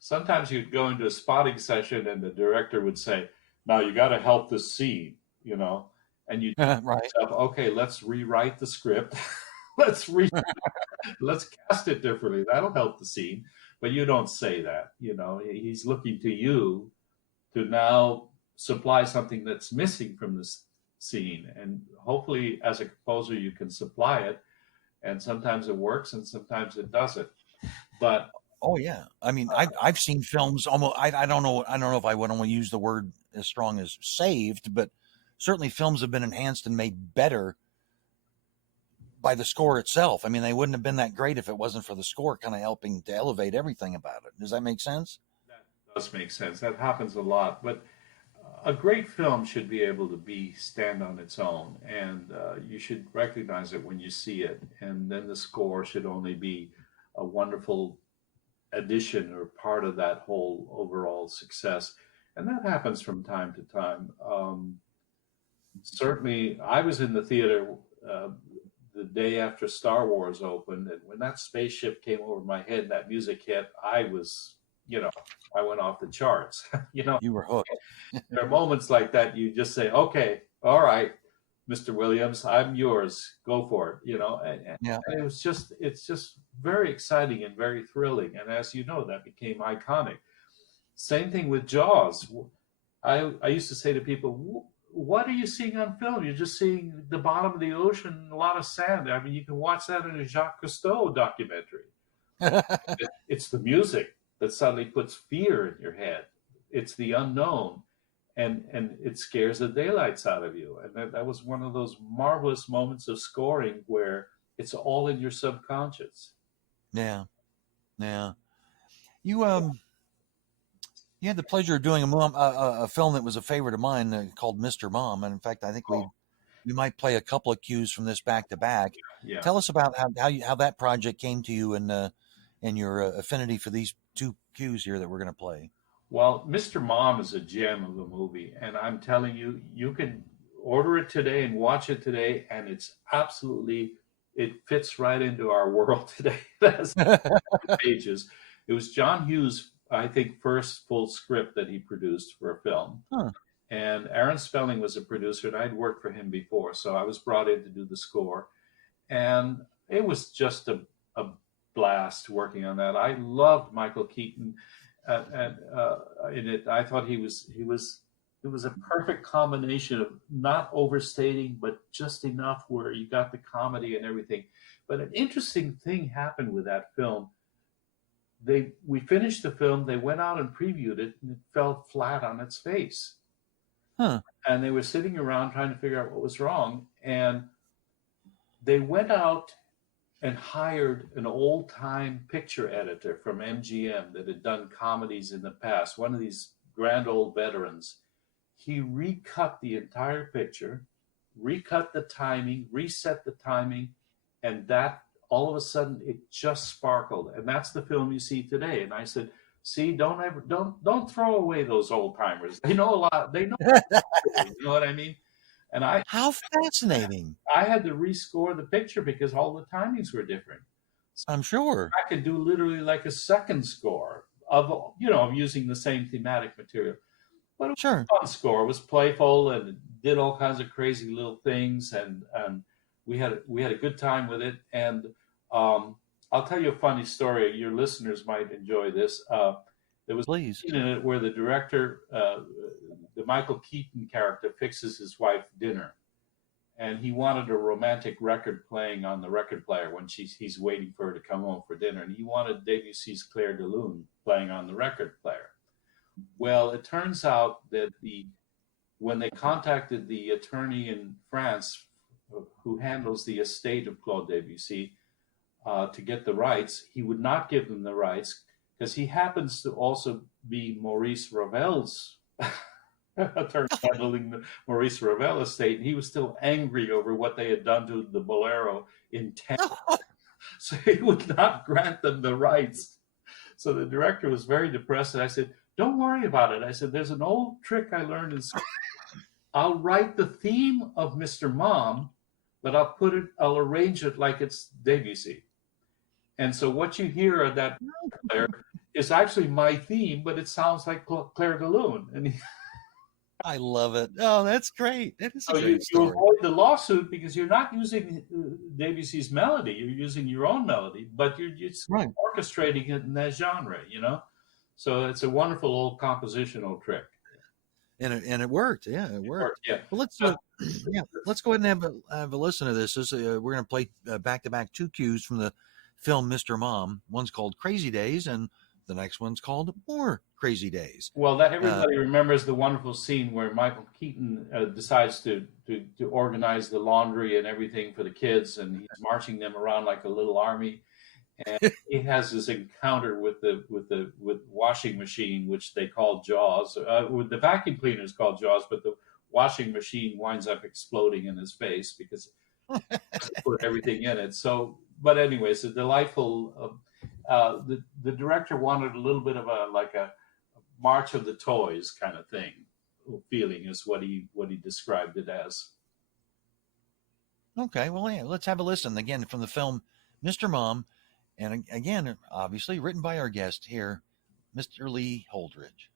sometimes you'd go into a spotting session and the director would say, now you got to help this scene, and you tell Right. yourself, okay, let's rewrite the script. let's re let's cast it differently. That'll help the scene. But you don't say that, he's looking to you to now supply something that's missing from this scene. And hopefully as a composer you can supply it. And sometimes it works and sometimes it doesn't. But Oh yeah. I mean, I've seen films almost. I don't know. I don't know if I would only use the word as strong as saved, but certainly films have been enhanced and made better by the score itself. I mean, they wouldn't have been that great if it wasn't for the score kind of helping to elevate everything about it. Does that make sense? that does make sense. That happens a lot. But a great film should be able to stand on its own, and you should recognize it when you see it. And then the score should only be a wonderful addition or part of that whole overall success. And that happens from time to time. Certainly, I was in the theater the day after Star Wars opened, and when that spaceship came over my head, and that music hit, I was, I went off the charts. You were hooked. There are moments like that you just say, okay, all right, Mr. Williams, I'm yours. Go for it. Yeah. And it's just very exciting and very thrilling. And as you know, that became iconic. Same thing with Jaws. I used to say to people, what are you seeing on film? You're just seeing the bottom of the ocean and a lot of sand. I mean, you can watch that in a Jacques Cousteau documentary. It's the music that suddenly puts fear in your head. It's the unknown, and it scares the daylights out of you. And that was one of those marvelous moments of scoring where it's all in your subconscious. Yeah. Yeah. You had the pleasure of doing a film that was a favorite of mine called Mr. Mom, and in fact, I think we might play a couple of cues from this back to back. Yeah. Tell us about how that project came to you and your affinity for these two cues here that we're going to play. Well, Mr. Mom is a gem of a movie, and I'm telling you, you can order it today and watch it today, and it fits right into our world today. That's pages. It was John Hughes' I think first full script that he produced for a film. Huh. And Aaron Spelling was a producer, and I'd worked for him before, so I was brought in to do the score. And it was just a blast working on that. I loved Michael Keaton in it. I thought it was a perfect combination of not overstating, but just enough where you got the comedy and everything. But an interesting thing happened with that film. We finished the film, they went out and previewed it, and it fell flat on its face. Huh. And they were sitting around trying to figure out what was wrong. And they went out and hired an old-time picture editor from MGM that had done comedies in the past, one of these grand old veterans. He recut the entire picture, recut the timing, reset the timing, and that all of a sudden it just sparkled. And that's the film you see today. And I said, see, don't throw away those old timers. They know a lot. They know, you know what I mean? And how fascinating. I had to rescore the picture because all the timings were different. So I'm sure I could do literally like a second score of using the same thematic material. But it was sure. a fun score. It was playful and did all kinds of crazy little things, and we had a good time with it. And I'll tell you a funny story. Your listeners might enjoy this. There was a scene in it where the director, the Michael Keaton character, fixes his wife dinner, and he wanted a romantic record playing on the record player when he's waiting for her to come home for dinner, and he wanted Debussy's Clair de Lune playing on the record player. Well, it turns out that when they contacted the attorney in France who handles the estate of Claude Debussy to get the rights, he would not give them the rights because he happens to also be Maurice Ravel's attorney handling the Maurice Ravel estate, and he was still angry over what they had done to the Bolero in 10. So he would not grant them the rights. So the director was very depressed, and I said, don't worry about it. I said, there's an old trick I learned in school. I'll write the theme of Mr. Mom, but I'll arrange it like it's Debussy. And so what you hear of that player is actually my theme, but it sounds like Claire de Lune. And I love it. Oh, that's great. That is a so great you story. avoid the lawsuit because you're not using Debussy's melody. You're using your own melody, but you're just Right. orchestrating it in that genre, you know? So it's a wonderful old compositional trick. And it worked. Yeah, it worked. Yeah. Well, let's go ahead and have a listen to this. We're going to play back to back two cues from the film Mr. Mom. One's called Crazy Days, and the next one's called More Crazy Days. Well, that everybody remembers the wonderful scene where Michael Keaton decides to organize the laundry and everything for the kids, and he's marching them around like a little army. And he has this encounter with the washing machine, which they call Jaws. With the vacuum cleaner is called Jaws, but the washing machine winds up exploding in his face because he put everything in it. So, but anyways, a delightful. The director wanted a little bit of a March of the Toys kind of thing, feeling is what he described it as. Okay, well, yeah, let's have a listen again from the film Mr. Mom. And again, obviously written by our guest here, Mr. Lee Holdridge.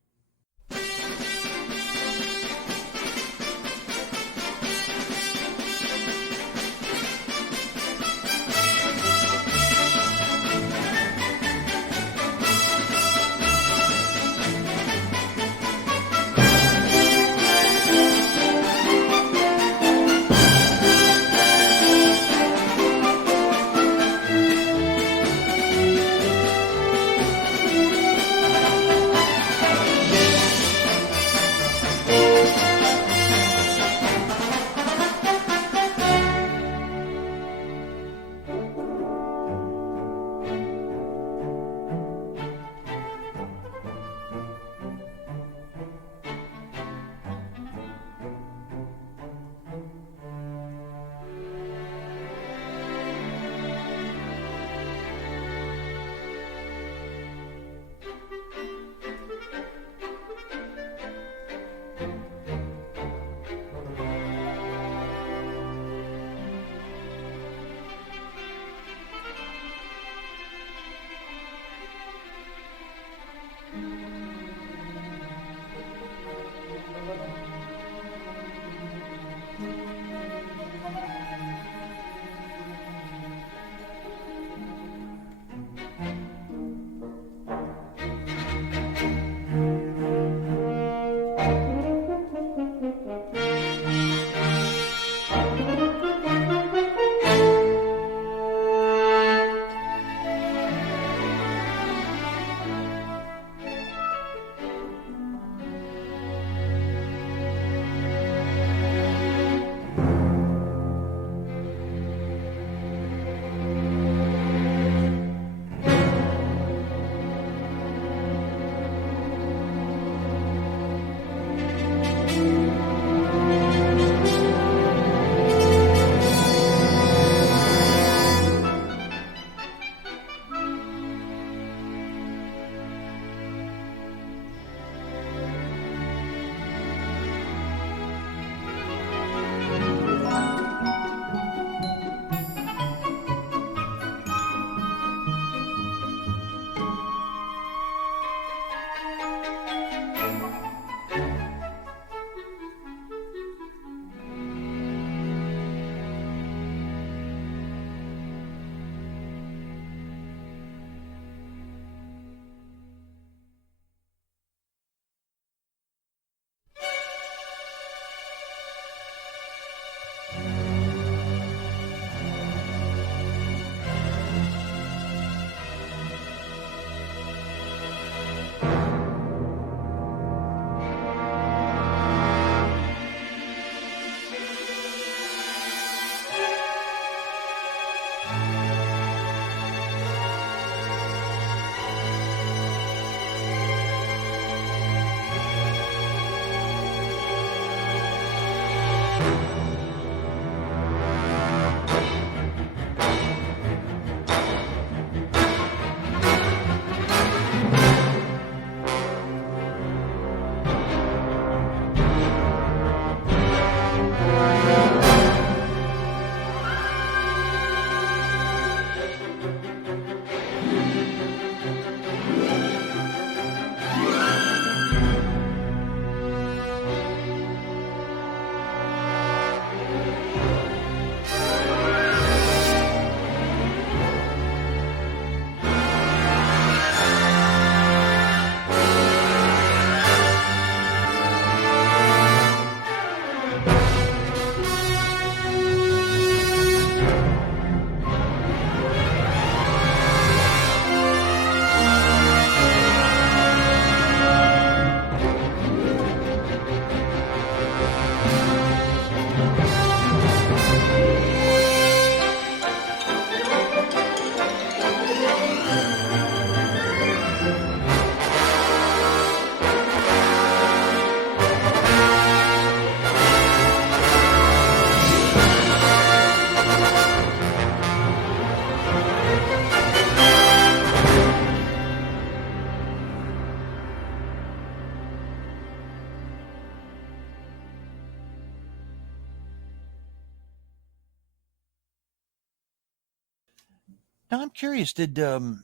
curious. Did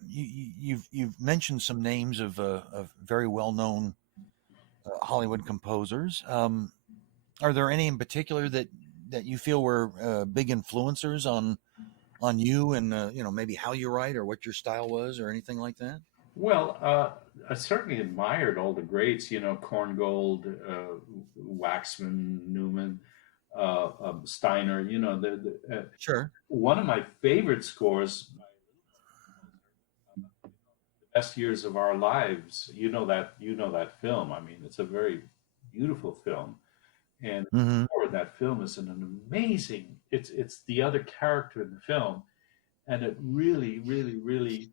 you've mentioned some names of very well known Hollywood composers? Are there any in particular that you feel were big influencers on you and maybe how you write or what your style was or anything like that? Well, I certainly admired all the greats, Korngold, Waxman, Newman, Steiner. Sure. One of my favorite scores, The Best Years of Our Lives. You know that film. I mean, it's a very beautiful film, and the Hmm. score of that film is an amazing. It's the other character in the film, and it really, really, really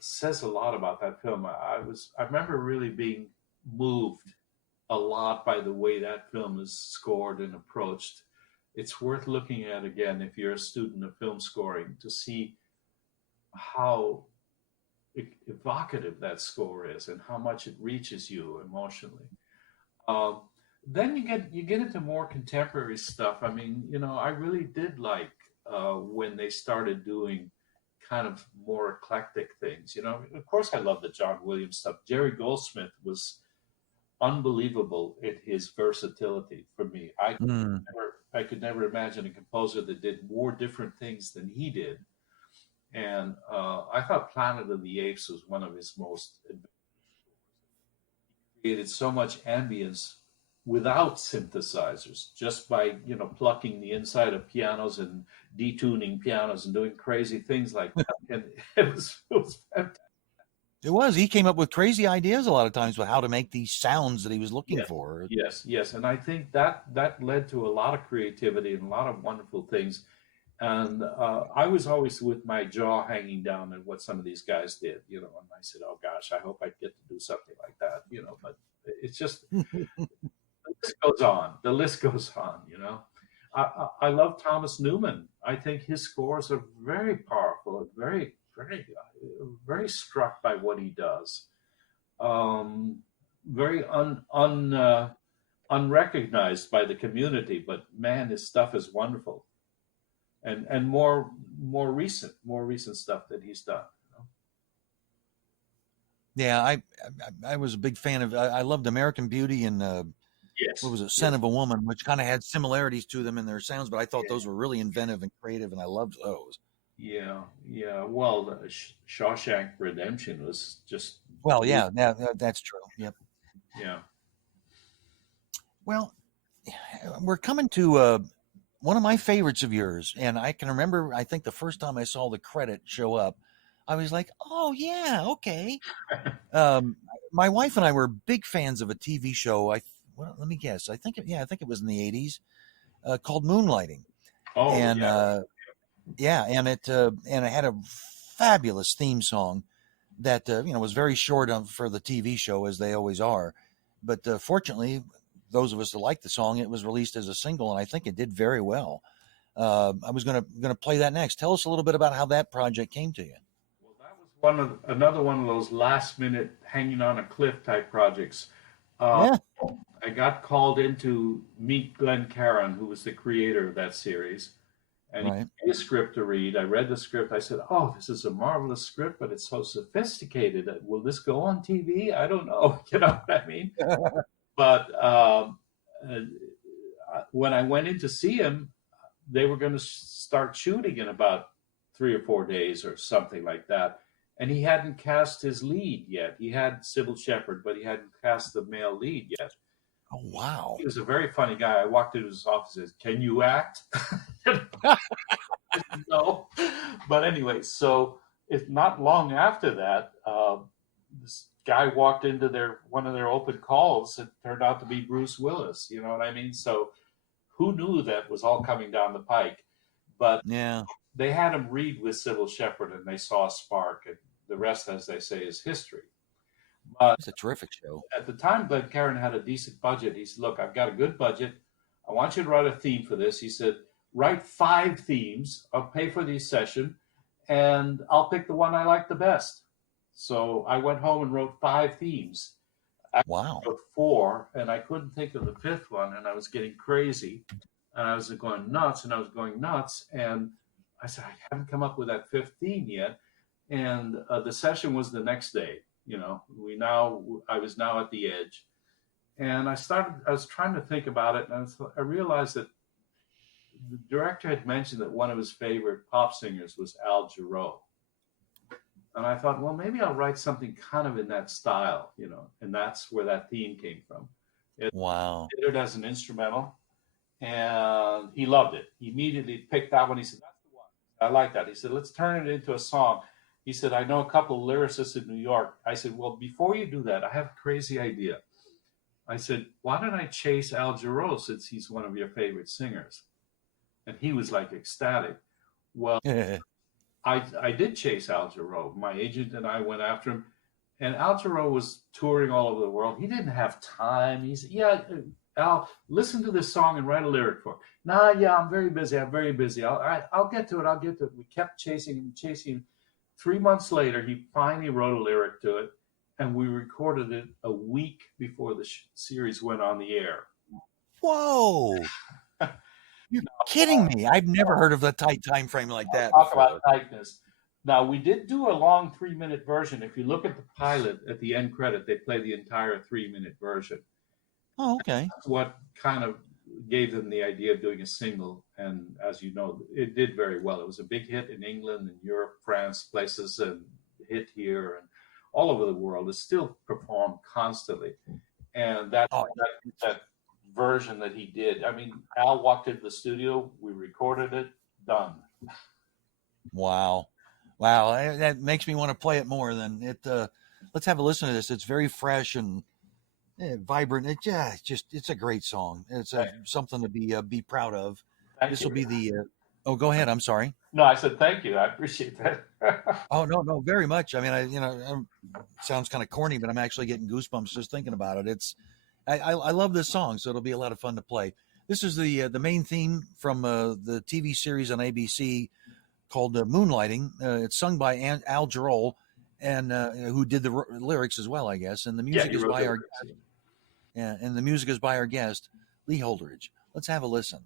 says a lot about that film. I remember really being moved a lot by the way that film is scored and approached. It's worth looking at again if you're a student of film scoring to see how evocative that score is and how much it reaches you emotionally. Um, then you get into more contemporary stuff. I mean, I really did like when they started doing kind of more eclectic things. Of course, I love the John Williams stuff. Jerry Goldsmith was unbelievable in his versatility for me. Mm. I could never imagine a composer that did more different things than he did. And I thought Planet of the Apes was one of his most created so much ambience without synthesizers, just by plucking the inside of pianos and detuning pianos and doing crazy things like that. And it was fantastic. It was. He came up with crazy ideas a lot of times with how to make these sounds that he was looking Yes, for. yes, yes. And I think that led to a lot of creativity and a lot of wonderful things. And I was always with my jaw hanging down at what some of these guys did, and I said, "Oh gosh, I hope I get to do something like that." But it's just the list goes on. The list goes on. I love Thomas Newman. I think his scores are very powerful, very, very, very struck by what he does. Very unrecognized by the community, but man, his stuff is wonderful, and more recent stuff that he's done. Yeah, I was a big fan of. I loved American Beauty and what Yes, was it, yes, Scent of a Woman, which kind of had similarities to them in their sounds, but I thought yeah, those were really inventive and creative, and I loved those. yeah, yeah. Well, Shawshank Redemption was just Well, beautiful. yeah, that's true. Yep. Yeah. Well, we're coming to one of my favorites of yours, and I can remember. I think the first time I saw the credit show up, I was like, "Oh yeah, okay." Um, my wife and I were big fans of a TV show. Let me guess. I think it was in the '80s, called Moonlighting, Oh, and yeah. yeah, and it had a fabulous theme song that was very short for the TV show, as they always are. But fortunately, those of us that like the song, it was released as a single, and I think it did very well. I was gonna play that next. Tell us a little bit about how that project came to you. Well, that was another one of those last minute hanging on a cliff type projects. Uh, Yeah, I got called in to meet Glenn Caron, who was the creator of that series, and he right. gave me a script to read. I read the script. I said, "Oh, this is a marvelous script, but it's so sophisticated. Will this go on TV? I don't know." You know what I mean? But uh, when I went in to see him, they were going to start shooting in about 3 or 4 days or something like that. And he hadn't cast his lead yet. He had Sybil Shepherd, but he hadn't cast the male lead yet. Oh wow. He was a very funny guy. I walked into his office and said, "Can you act?" No. But anyway, so it's not long after that, this guy walked into one of their open calls. It turned out to be Bruce Willis. You know what I mean? So who knew that was all coming down the pike? But Yeah, they had him read with Sybil Shepherd, and they saw a spark, and the rest, as they say, is history. But it's a terrific show. at the time, Glenn Caron had a decent budget. He said, "Look, I've got a good budget. I want you to write a theme for this." He said, "Write 5 themes. I'll pay for the session, and I'll pick the one I like the best." So I went home and wrote 5 themes. I Wow. wrote 4, and I couldn't think of the fifth one, and I was getting crazy, and I was going nuts, and I was going nuts, and I said, I haven't come up with that fifth theme yet. And the session was the next day. You know, I was now at the edge, and I was trying to think about it, and I realized that the director had mentioned that one of his favorite pop singers was Al Jarreau. And I thought, well, maybe I'll write something kind of in that style, you know, and that's where that theme came from. Wow. It as an instrumental, and he loved it. He immediately picked that one. He said, that's the one. I like that. He said, let's turn it into a song. He said, I know a couple of lyricists in New York. I said, well, before you do that, I have a crazy idea. I said, why don't I chase Al Jarreau since he's one of your favorite singers? And he was like ecstatic. Well, I did chase Al Jarreau. My agent and I went after him. And Al Jarreau was touring all over the world. He didn't have time. He said, yeah, Al, listen to this song and write a lyric for it. Nah, yeah, I'm very busy. I'll get to it. We kept chasing him. 3 months later, he finally wrote a lyric to it, and we recorded it a week before the series went on the air. Whoa. You're kidding me. I've never heard of a tight time frame like that. Talk about tightness. Now, we did do a long 3-minute version. If you look at the pilot, at the end credit, they play the entire 3-minute version. Oh, okay. That's what kind of gave them the idea of doing a single. And as you know, it did very well. It was a big hit in England and Europe, France, places, and hit here and all over the world. It's still performed constantly. And that version that he did, I mean, Al walked into the studio, we recorded it, done. Wow. That makes me want to play it more than it. Let's have a listen to this. It's very fresh and vibrant. It's a great song. It's something to be proud of. This will be the. Go ahead. I'm sorry. No, I said thank you. I appreciate that. Oh no, very much. I mean, sounds kind of corny, but I'm actually getting goosebumps just thinking about it. I love this song, so it'll be a lot of fun to play. This is the main theme from the TV series on ABC called Moonlighting. It's sung by Al Jarreau, and who did the lyrics as well, I guess. And the music is by our guest. Yeah, and the music is by our guest, Lee Holdridge. Let's have a listen.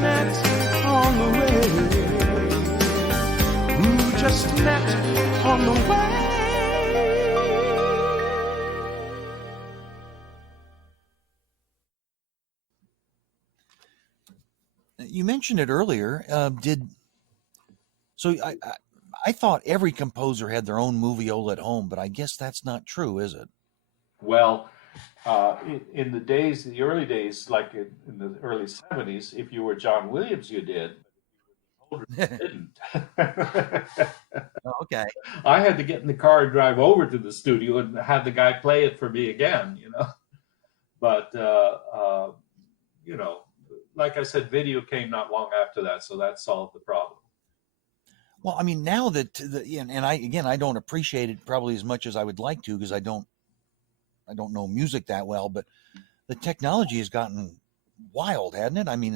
met on the way. Who just met on the way. You mentioned it earlier. I thought every composer had their own moviola at home, but I guess that's not true, is it? Well, in the early days, like in the early 70s, if you were John Williams, you did. Holdridge didn't. Okay. I had to get in the car and drive over to the studio and have the guy play it for me again, you know. But you know, like I said, video came not long after that, so that solved the problem. Well, I mean, now that I don't appreciate it probably as much as I would like to, because I don't know music that well, but the technology has gotten wild, hasn't it? I mean,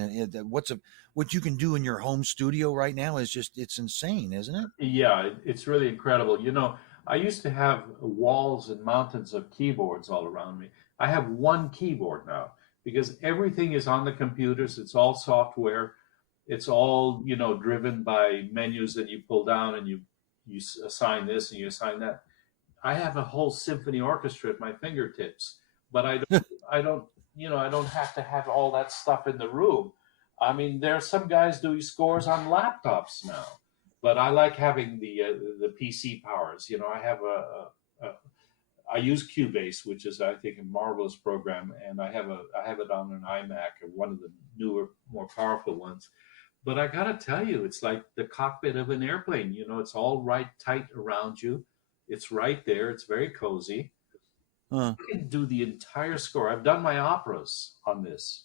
what you can do in your home studio right now is it's insane, isn't it? Yeah, it's really incredible. You know, I used to have walls and mountains of keyboards all around me. I have one keyboard now because everything is on the computers. It's all software. It's all, you know, driven by menus that you pull down, and you assign this and you assign that. I have a whole symphony orchestra at my fingertips, but I don't have to have all that stuff in the room. I mean, there are some guys doing scores on laptops now, but I like having the PC powers. You know, I use Cubase, which is, I think, a marvelous program, and I have it on an iMac, or one of the newer, more powerful ones. But I gotta tell you, it's like the cockpit of an airplane. You know, it's all right tight around you. It's right there. It's very cozy. Huh. You can do the entire score. I've done my operas on this,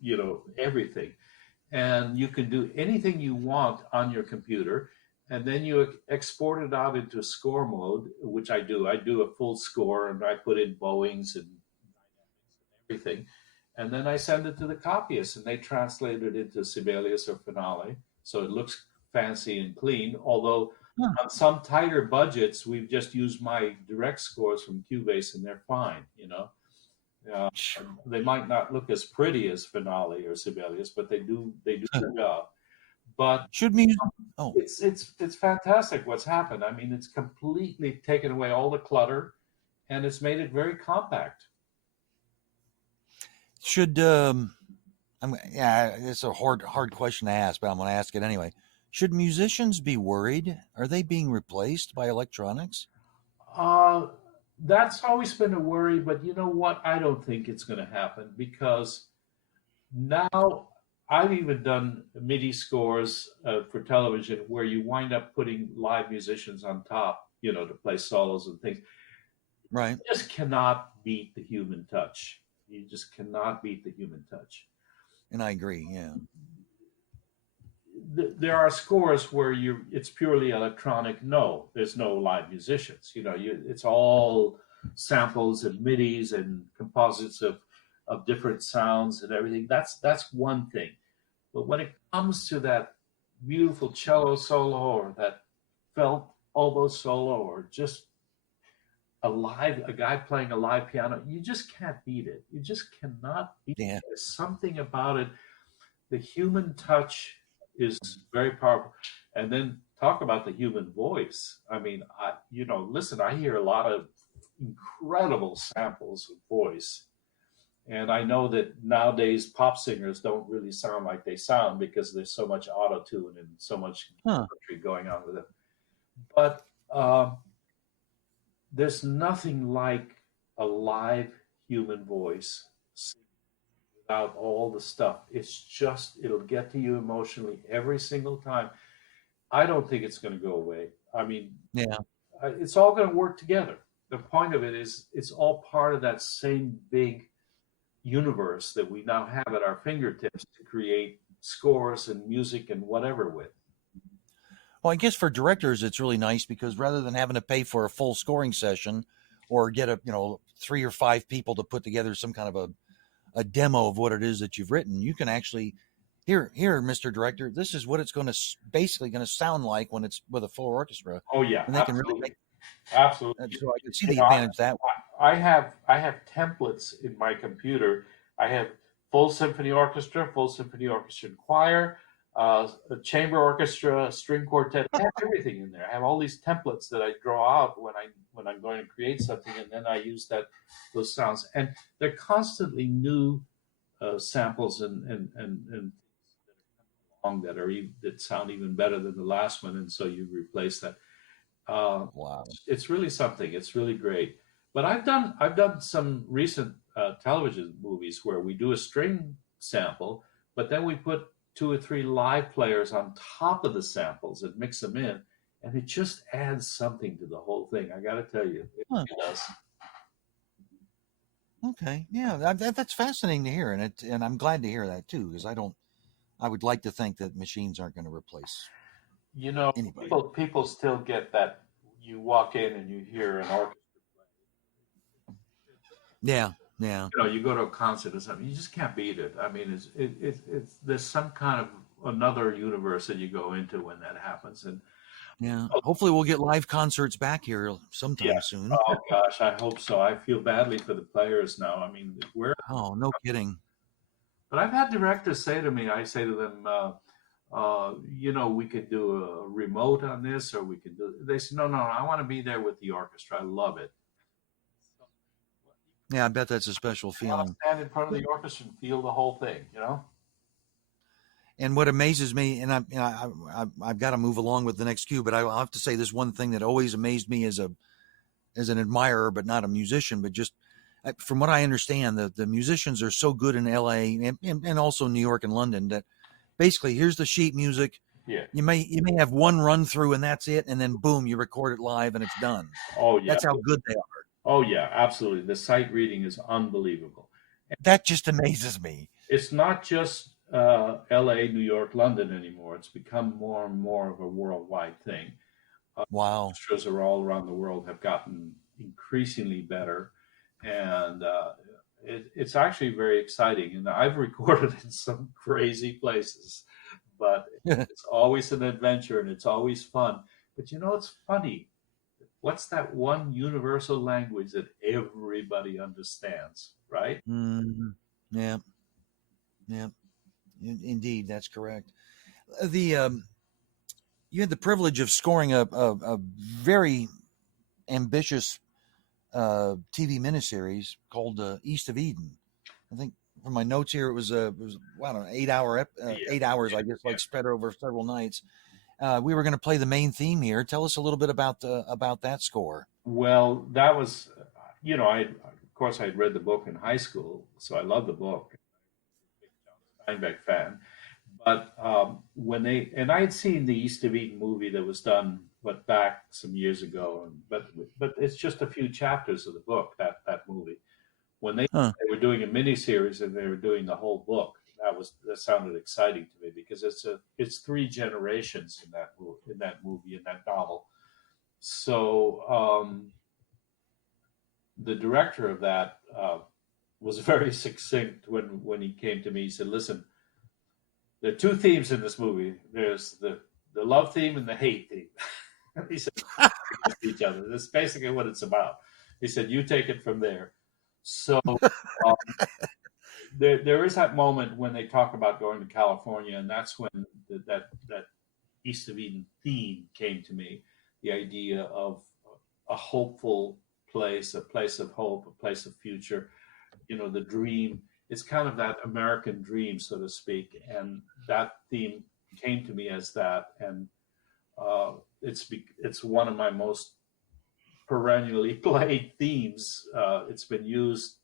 you know, everything. And you can do anything you want on your computer, and then you export it out into score mode, which I do. I do a full score, and I put in bowings and everything. And then I send it to the copyists, and they translate it into Sibelius or Finale. So it looks fancy and clean, although on some tighter budgets, we've just used my direct scores from Cubase, and they're fine, you know. They might not look as pretty as Finale or Sibelius, but they do their job. But it's fantastic what's happened. I mean, it's completely taken away all the clutter, and it's made it very compact. It's a hard question to ask, but I'm going to ask it anyway. Should musicians be worried? Are they being replaced by electronics? That's always been a worry, but you know what? I don't think it's going to happen, because now I've even done MIDI scores for television where you wind up putting live musicians on top, you know, to play solos and things. Right. You just cannot beat the human touch. You just cannot beat the human touch. And I agree, yeah. There are scores where it's purely electronic. No, there's no live musicians. You know, it's all samples and MIDIs and composites of different sounds and everything. That's one thing. But when it comes to that beautiful cello solo, or that felt oboe solo, or just a guy playing a live piano, you just can't beat it. You just cannot beat it. There's something about it. The human touch is very powerful. And then talk about the human voice. I mean, listen, I hear a lot of incredible samples of voice. And I know that nowadays pop singers don't really sound like they sound, because there's so much auto-tune and so much country going on with it. But there's nothing like a live human voice without all the stuff. It'll get to you emotionally every single time. I don't think it's going to go away. I mean, it's all going to work together. The point of it is, it's all part of that same big universe that we now have at our fingertips to create scores and music and whatever with. Well, I guess for directors, it's really nice, because rather than having to pay for a full scoring session, or get 3 or 5 people to put together some kind of a demo of what it is that you've written, you can actually, here, Mr. Director, this is what it's basically going to sound like when it's with a full orchestra. Oh yeah, and they can really absolutely. So I can see the advantage that way. I have templates in my computer. I have full symphony orchestra, full symphony orchestra and choir, a chamber orchestra, string quartet. I have everything in there. I have all these templates that I draw out when I'm going to create something, and then I use those sounds. And they're constantly new samples and that sound even better than the last one, and so you replace that. Wow. It's really something. It's really great. But I've done some recent television movies where we do a string sample, but then we put 2 or 3 live players on top of the samples and mix them in, and it just adds something to the whole thing. I got to tell you, it does. Okay, yeah, that's fascinating to hear, and I'm glad to hear that too, because I would like to think that machines aren't going to replace. Anybody. People still get that. You walk in and you hear an orchestra play. Yeah. You go to a concert or something, you just can't beat it. I mean, it's there's some kind of another universe that you go into when that happens, and yeah, hopefully we'll get live concerts back here sometime soon. Oh gosh, I hope so. I feel badly for the players now. I mean, no kidding. But I've had directors say to me, I say to them, we could do a remote on this, or we could do. They say, no, I want to be there with the orchestra. I love it. Yeah, I bet that's a special feeling. Stand in front of the orchestra and feel the whole thing, And what amazes me, and I've got to move along with the next cue, but I'll have to say this one thing that always amazed me as an admirer, but not a musician, but just from what I understand, the musicians are so good in LA and also New York and London that basically here's the sheet music. Yeah. You may have one run through and that's it, and then boom, you record it live and it's done. Oh yeah. That's how good they are. Oh yeah, absolutely. The sight reading is unbelievable. That just amazes me. It's not just LA, New York, London anymore. It's become more and more of a worldwide thing. Wow. Orchestras are all around the world have gotten increasingly better, and it's actually very exciting. And I've recorded in some crazy places, but it's always an adventure and it's always fun. But it's funny. What's that one universal language that everybody understands, right? Mm-hmm. Yeah. Indeed, that's correct. You had the privilege of scoring a very ambitious TV miniseries called East of Eden. I think from my notes here, it was I don't know, 8 hours, I guess, like spread over several nights. We were going to play the main theme here. Tell us a little bit about that score. Well, that was, of course, I had read the book in high school, so I love the book. I'm a big John Steinbeck fan. But I had seen the East of Eden movie that was done, back some years ago, but it's just a few chapters of the book, that movie. When they were doing a miniseries and they were doing the whole book, that sounded exciting to me because it's 3 generations in that movie, in that novel. So the director of that was very succinct when he came to me. He said, "Listen, there are 2 themes in this movie. There's the love theme and the hate theme." He said, "Each other. That's basically what it's about." He said, "You take it from there." So. There is that moment when they talk about going to California, and that's when that East of Eden theme came to me. The idea of a hopeful place, a place of hope, a place of future. The dream. It's kind of that American dream, so to speak, and that theme came to me as that, and it's one of my most perennially played themes. It's been used.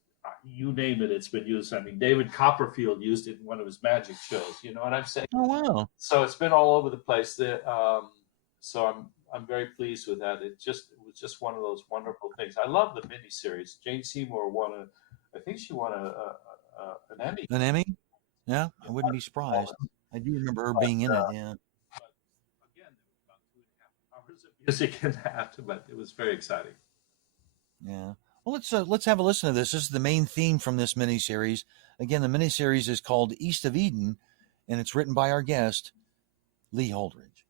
You name it, it's been used. I mean, David Copperfield used it in one of his magic shows. You know what I'm saying? Oh wow! So it's been all over the place. So I'm very pleased with that. It was just one of those wonderful things. I love the miniseries. Jane Seymour I think she won an Emmy. An Emmy? Yeah, I wouldn't be surprised. I do remember her being in it. Yeah. But again, there was about 2.5 hours of music in that, but it was very exciting. Yeah. Well, let's have a listen to this. This is the main theme from this miniseries. Again, the miniseries is called East of Eden, and it's written by our guest, Lee Holdridge.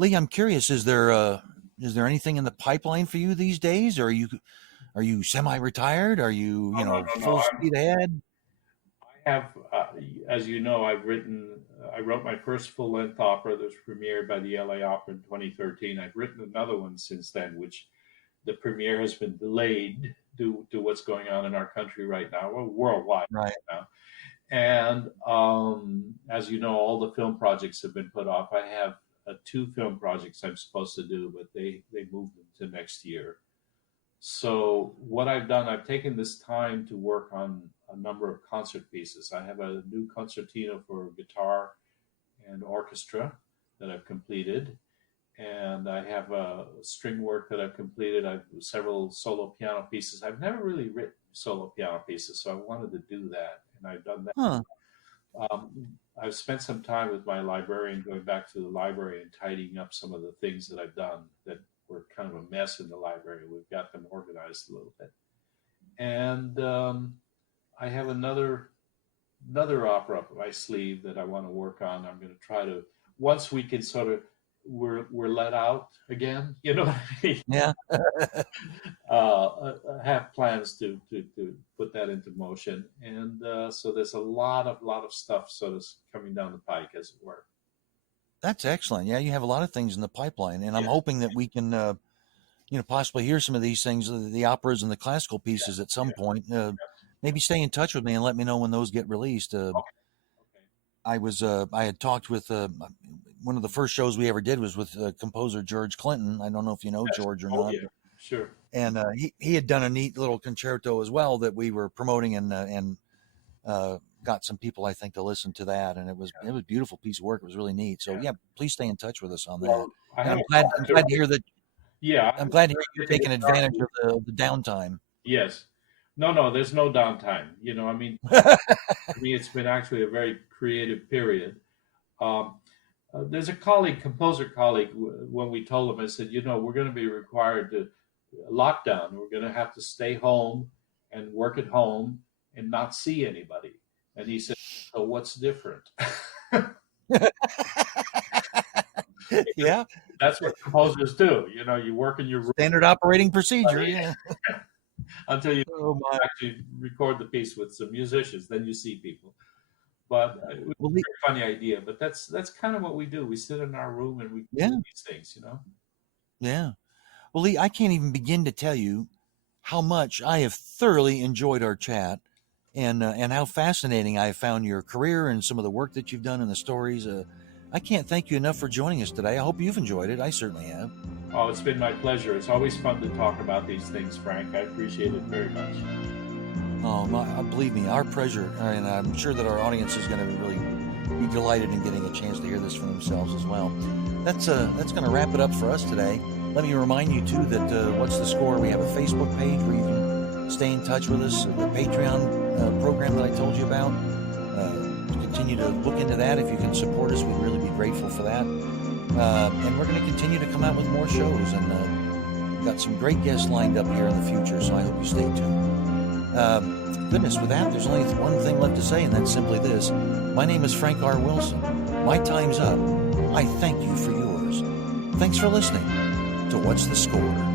Lee, I'm curious, is there anything in the pipeline for you these days? Or are you semi-retired? Are you, No. full speed ahead? I have, as you know, I wrote my first full-length opera that was premiered by the LA Opera in 2013. I've written another one since then, which the premiere has been delayed due to what's going on in our country right now, well, worldwide Right. now. And as you know, all the film projects have been put off. I have 2 film projects I'm supposed to do, but they moved them to next year. So what I've done, I've taken this time to work on a number of concert pieces. I have a new concertina for guitar and orchestra that I've completed. And I have a string work that I've completed. I've several solo piano pieces. I've never really written solo piano pieces, so I wanted to do that, and I've done that. Huh. I've spent some time with my librarian, going back to the library and tidying up some of the things that I've done that were kind of a mess in the library. We've got them organized a little bit. And I have another opera up my sleeve that I want to work on. I'm going to try to, once we can sort of, we're let out again, you know what I mean? Yeah. Have plans to put that into motion, and so there's a lot of stuff sort of coming down the pike, as it were. That's excellent. Yeah, you have a lot of things in the pipeline, and I'm hoping that we can, possibly hear some of these things, the operas and the classical pieces at some point. Maybe stay in touch with me and let me know when those get released. I had talked with one of the first shows we ever did was with composer George Clinton. I don't know if you know George or not. Yeah, sure. And he had done a neat little concerto as well that we were promoting, and got some people, I think, to listen to that. And it was a beautiful piece of work. It was really neat. So please stay in touch with us on that. Well, I'm glad to hear that. Yeah, I'm glad to hear you're taking advantage of the downtime. Yes. No, there's no downtime. I mean, for me, it's been actually a very creative period. There's a composer colleague, when we told him, I said, we're going to be required to lockdown. We're going to have to stay home and work at home and not see anybody. And he said, so what's different? Yeah. That's what composers do. You work in your room. Standard operating procedure. Yeah. Until you actually record the piece with some musicians, then you see people. But it was a very funny idea. But that's kind of what we do. We sit in our room and we do these things, Yeah. Well, Lee, I can't even begin to tell you how much I have thoroughly enjoyed our chat, and how fascinating I have found your career and some of the work that you've done and the stories. I can't thank you enough for joining us today. I hope you've enjoyed it. I certainly have. Oh, it's been my pleasure. It's always fun to talk about these things, Frank. I appreciate it very much. Oh, believe me, our pleasure. And I'm sure that our audience is going to really be delighted in getting a chance to hear this for themselves as well. That's going to wrap it up for us today. Let me remind you, too, that What's the Score? We have a Facebook page where you can stay in touch with us. The Patreon program that I told you about. Continue to look into that. If you can support us, we'd really be grateful for that. And we're going to continue to come out with more shows, and got some great guests lined up here in the future, so I hope you stay tuned. Goodness, with that, there's only one thing left to say, and that's simply this. My name is Frank R. Wilson. My time's up. I thank you for yours. Thanks for listening to What's the Score?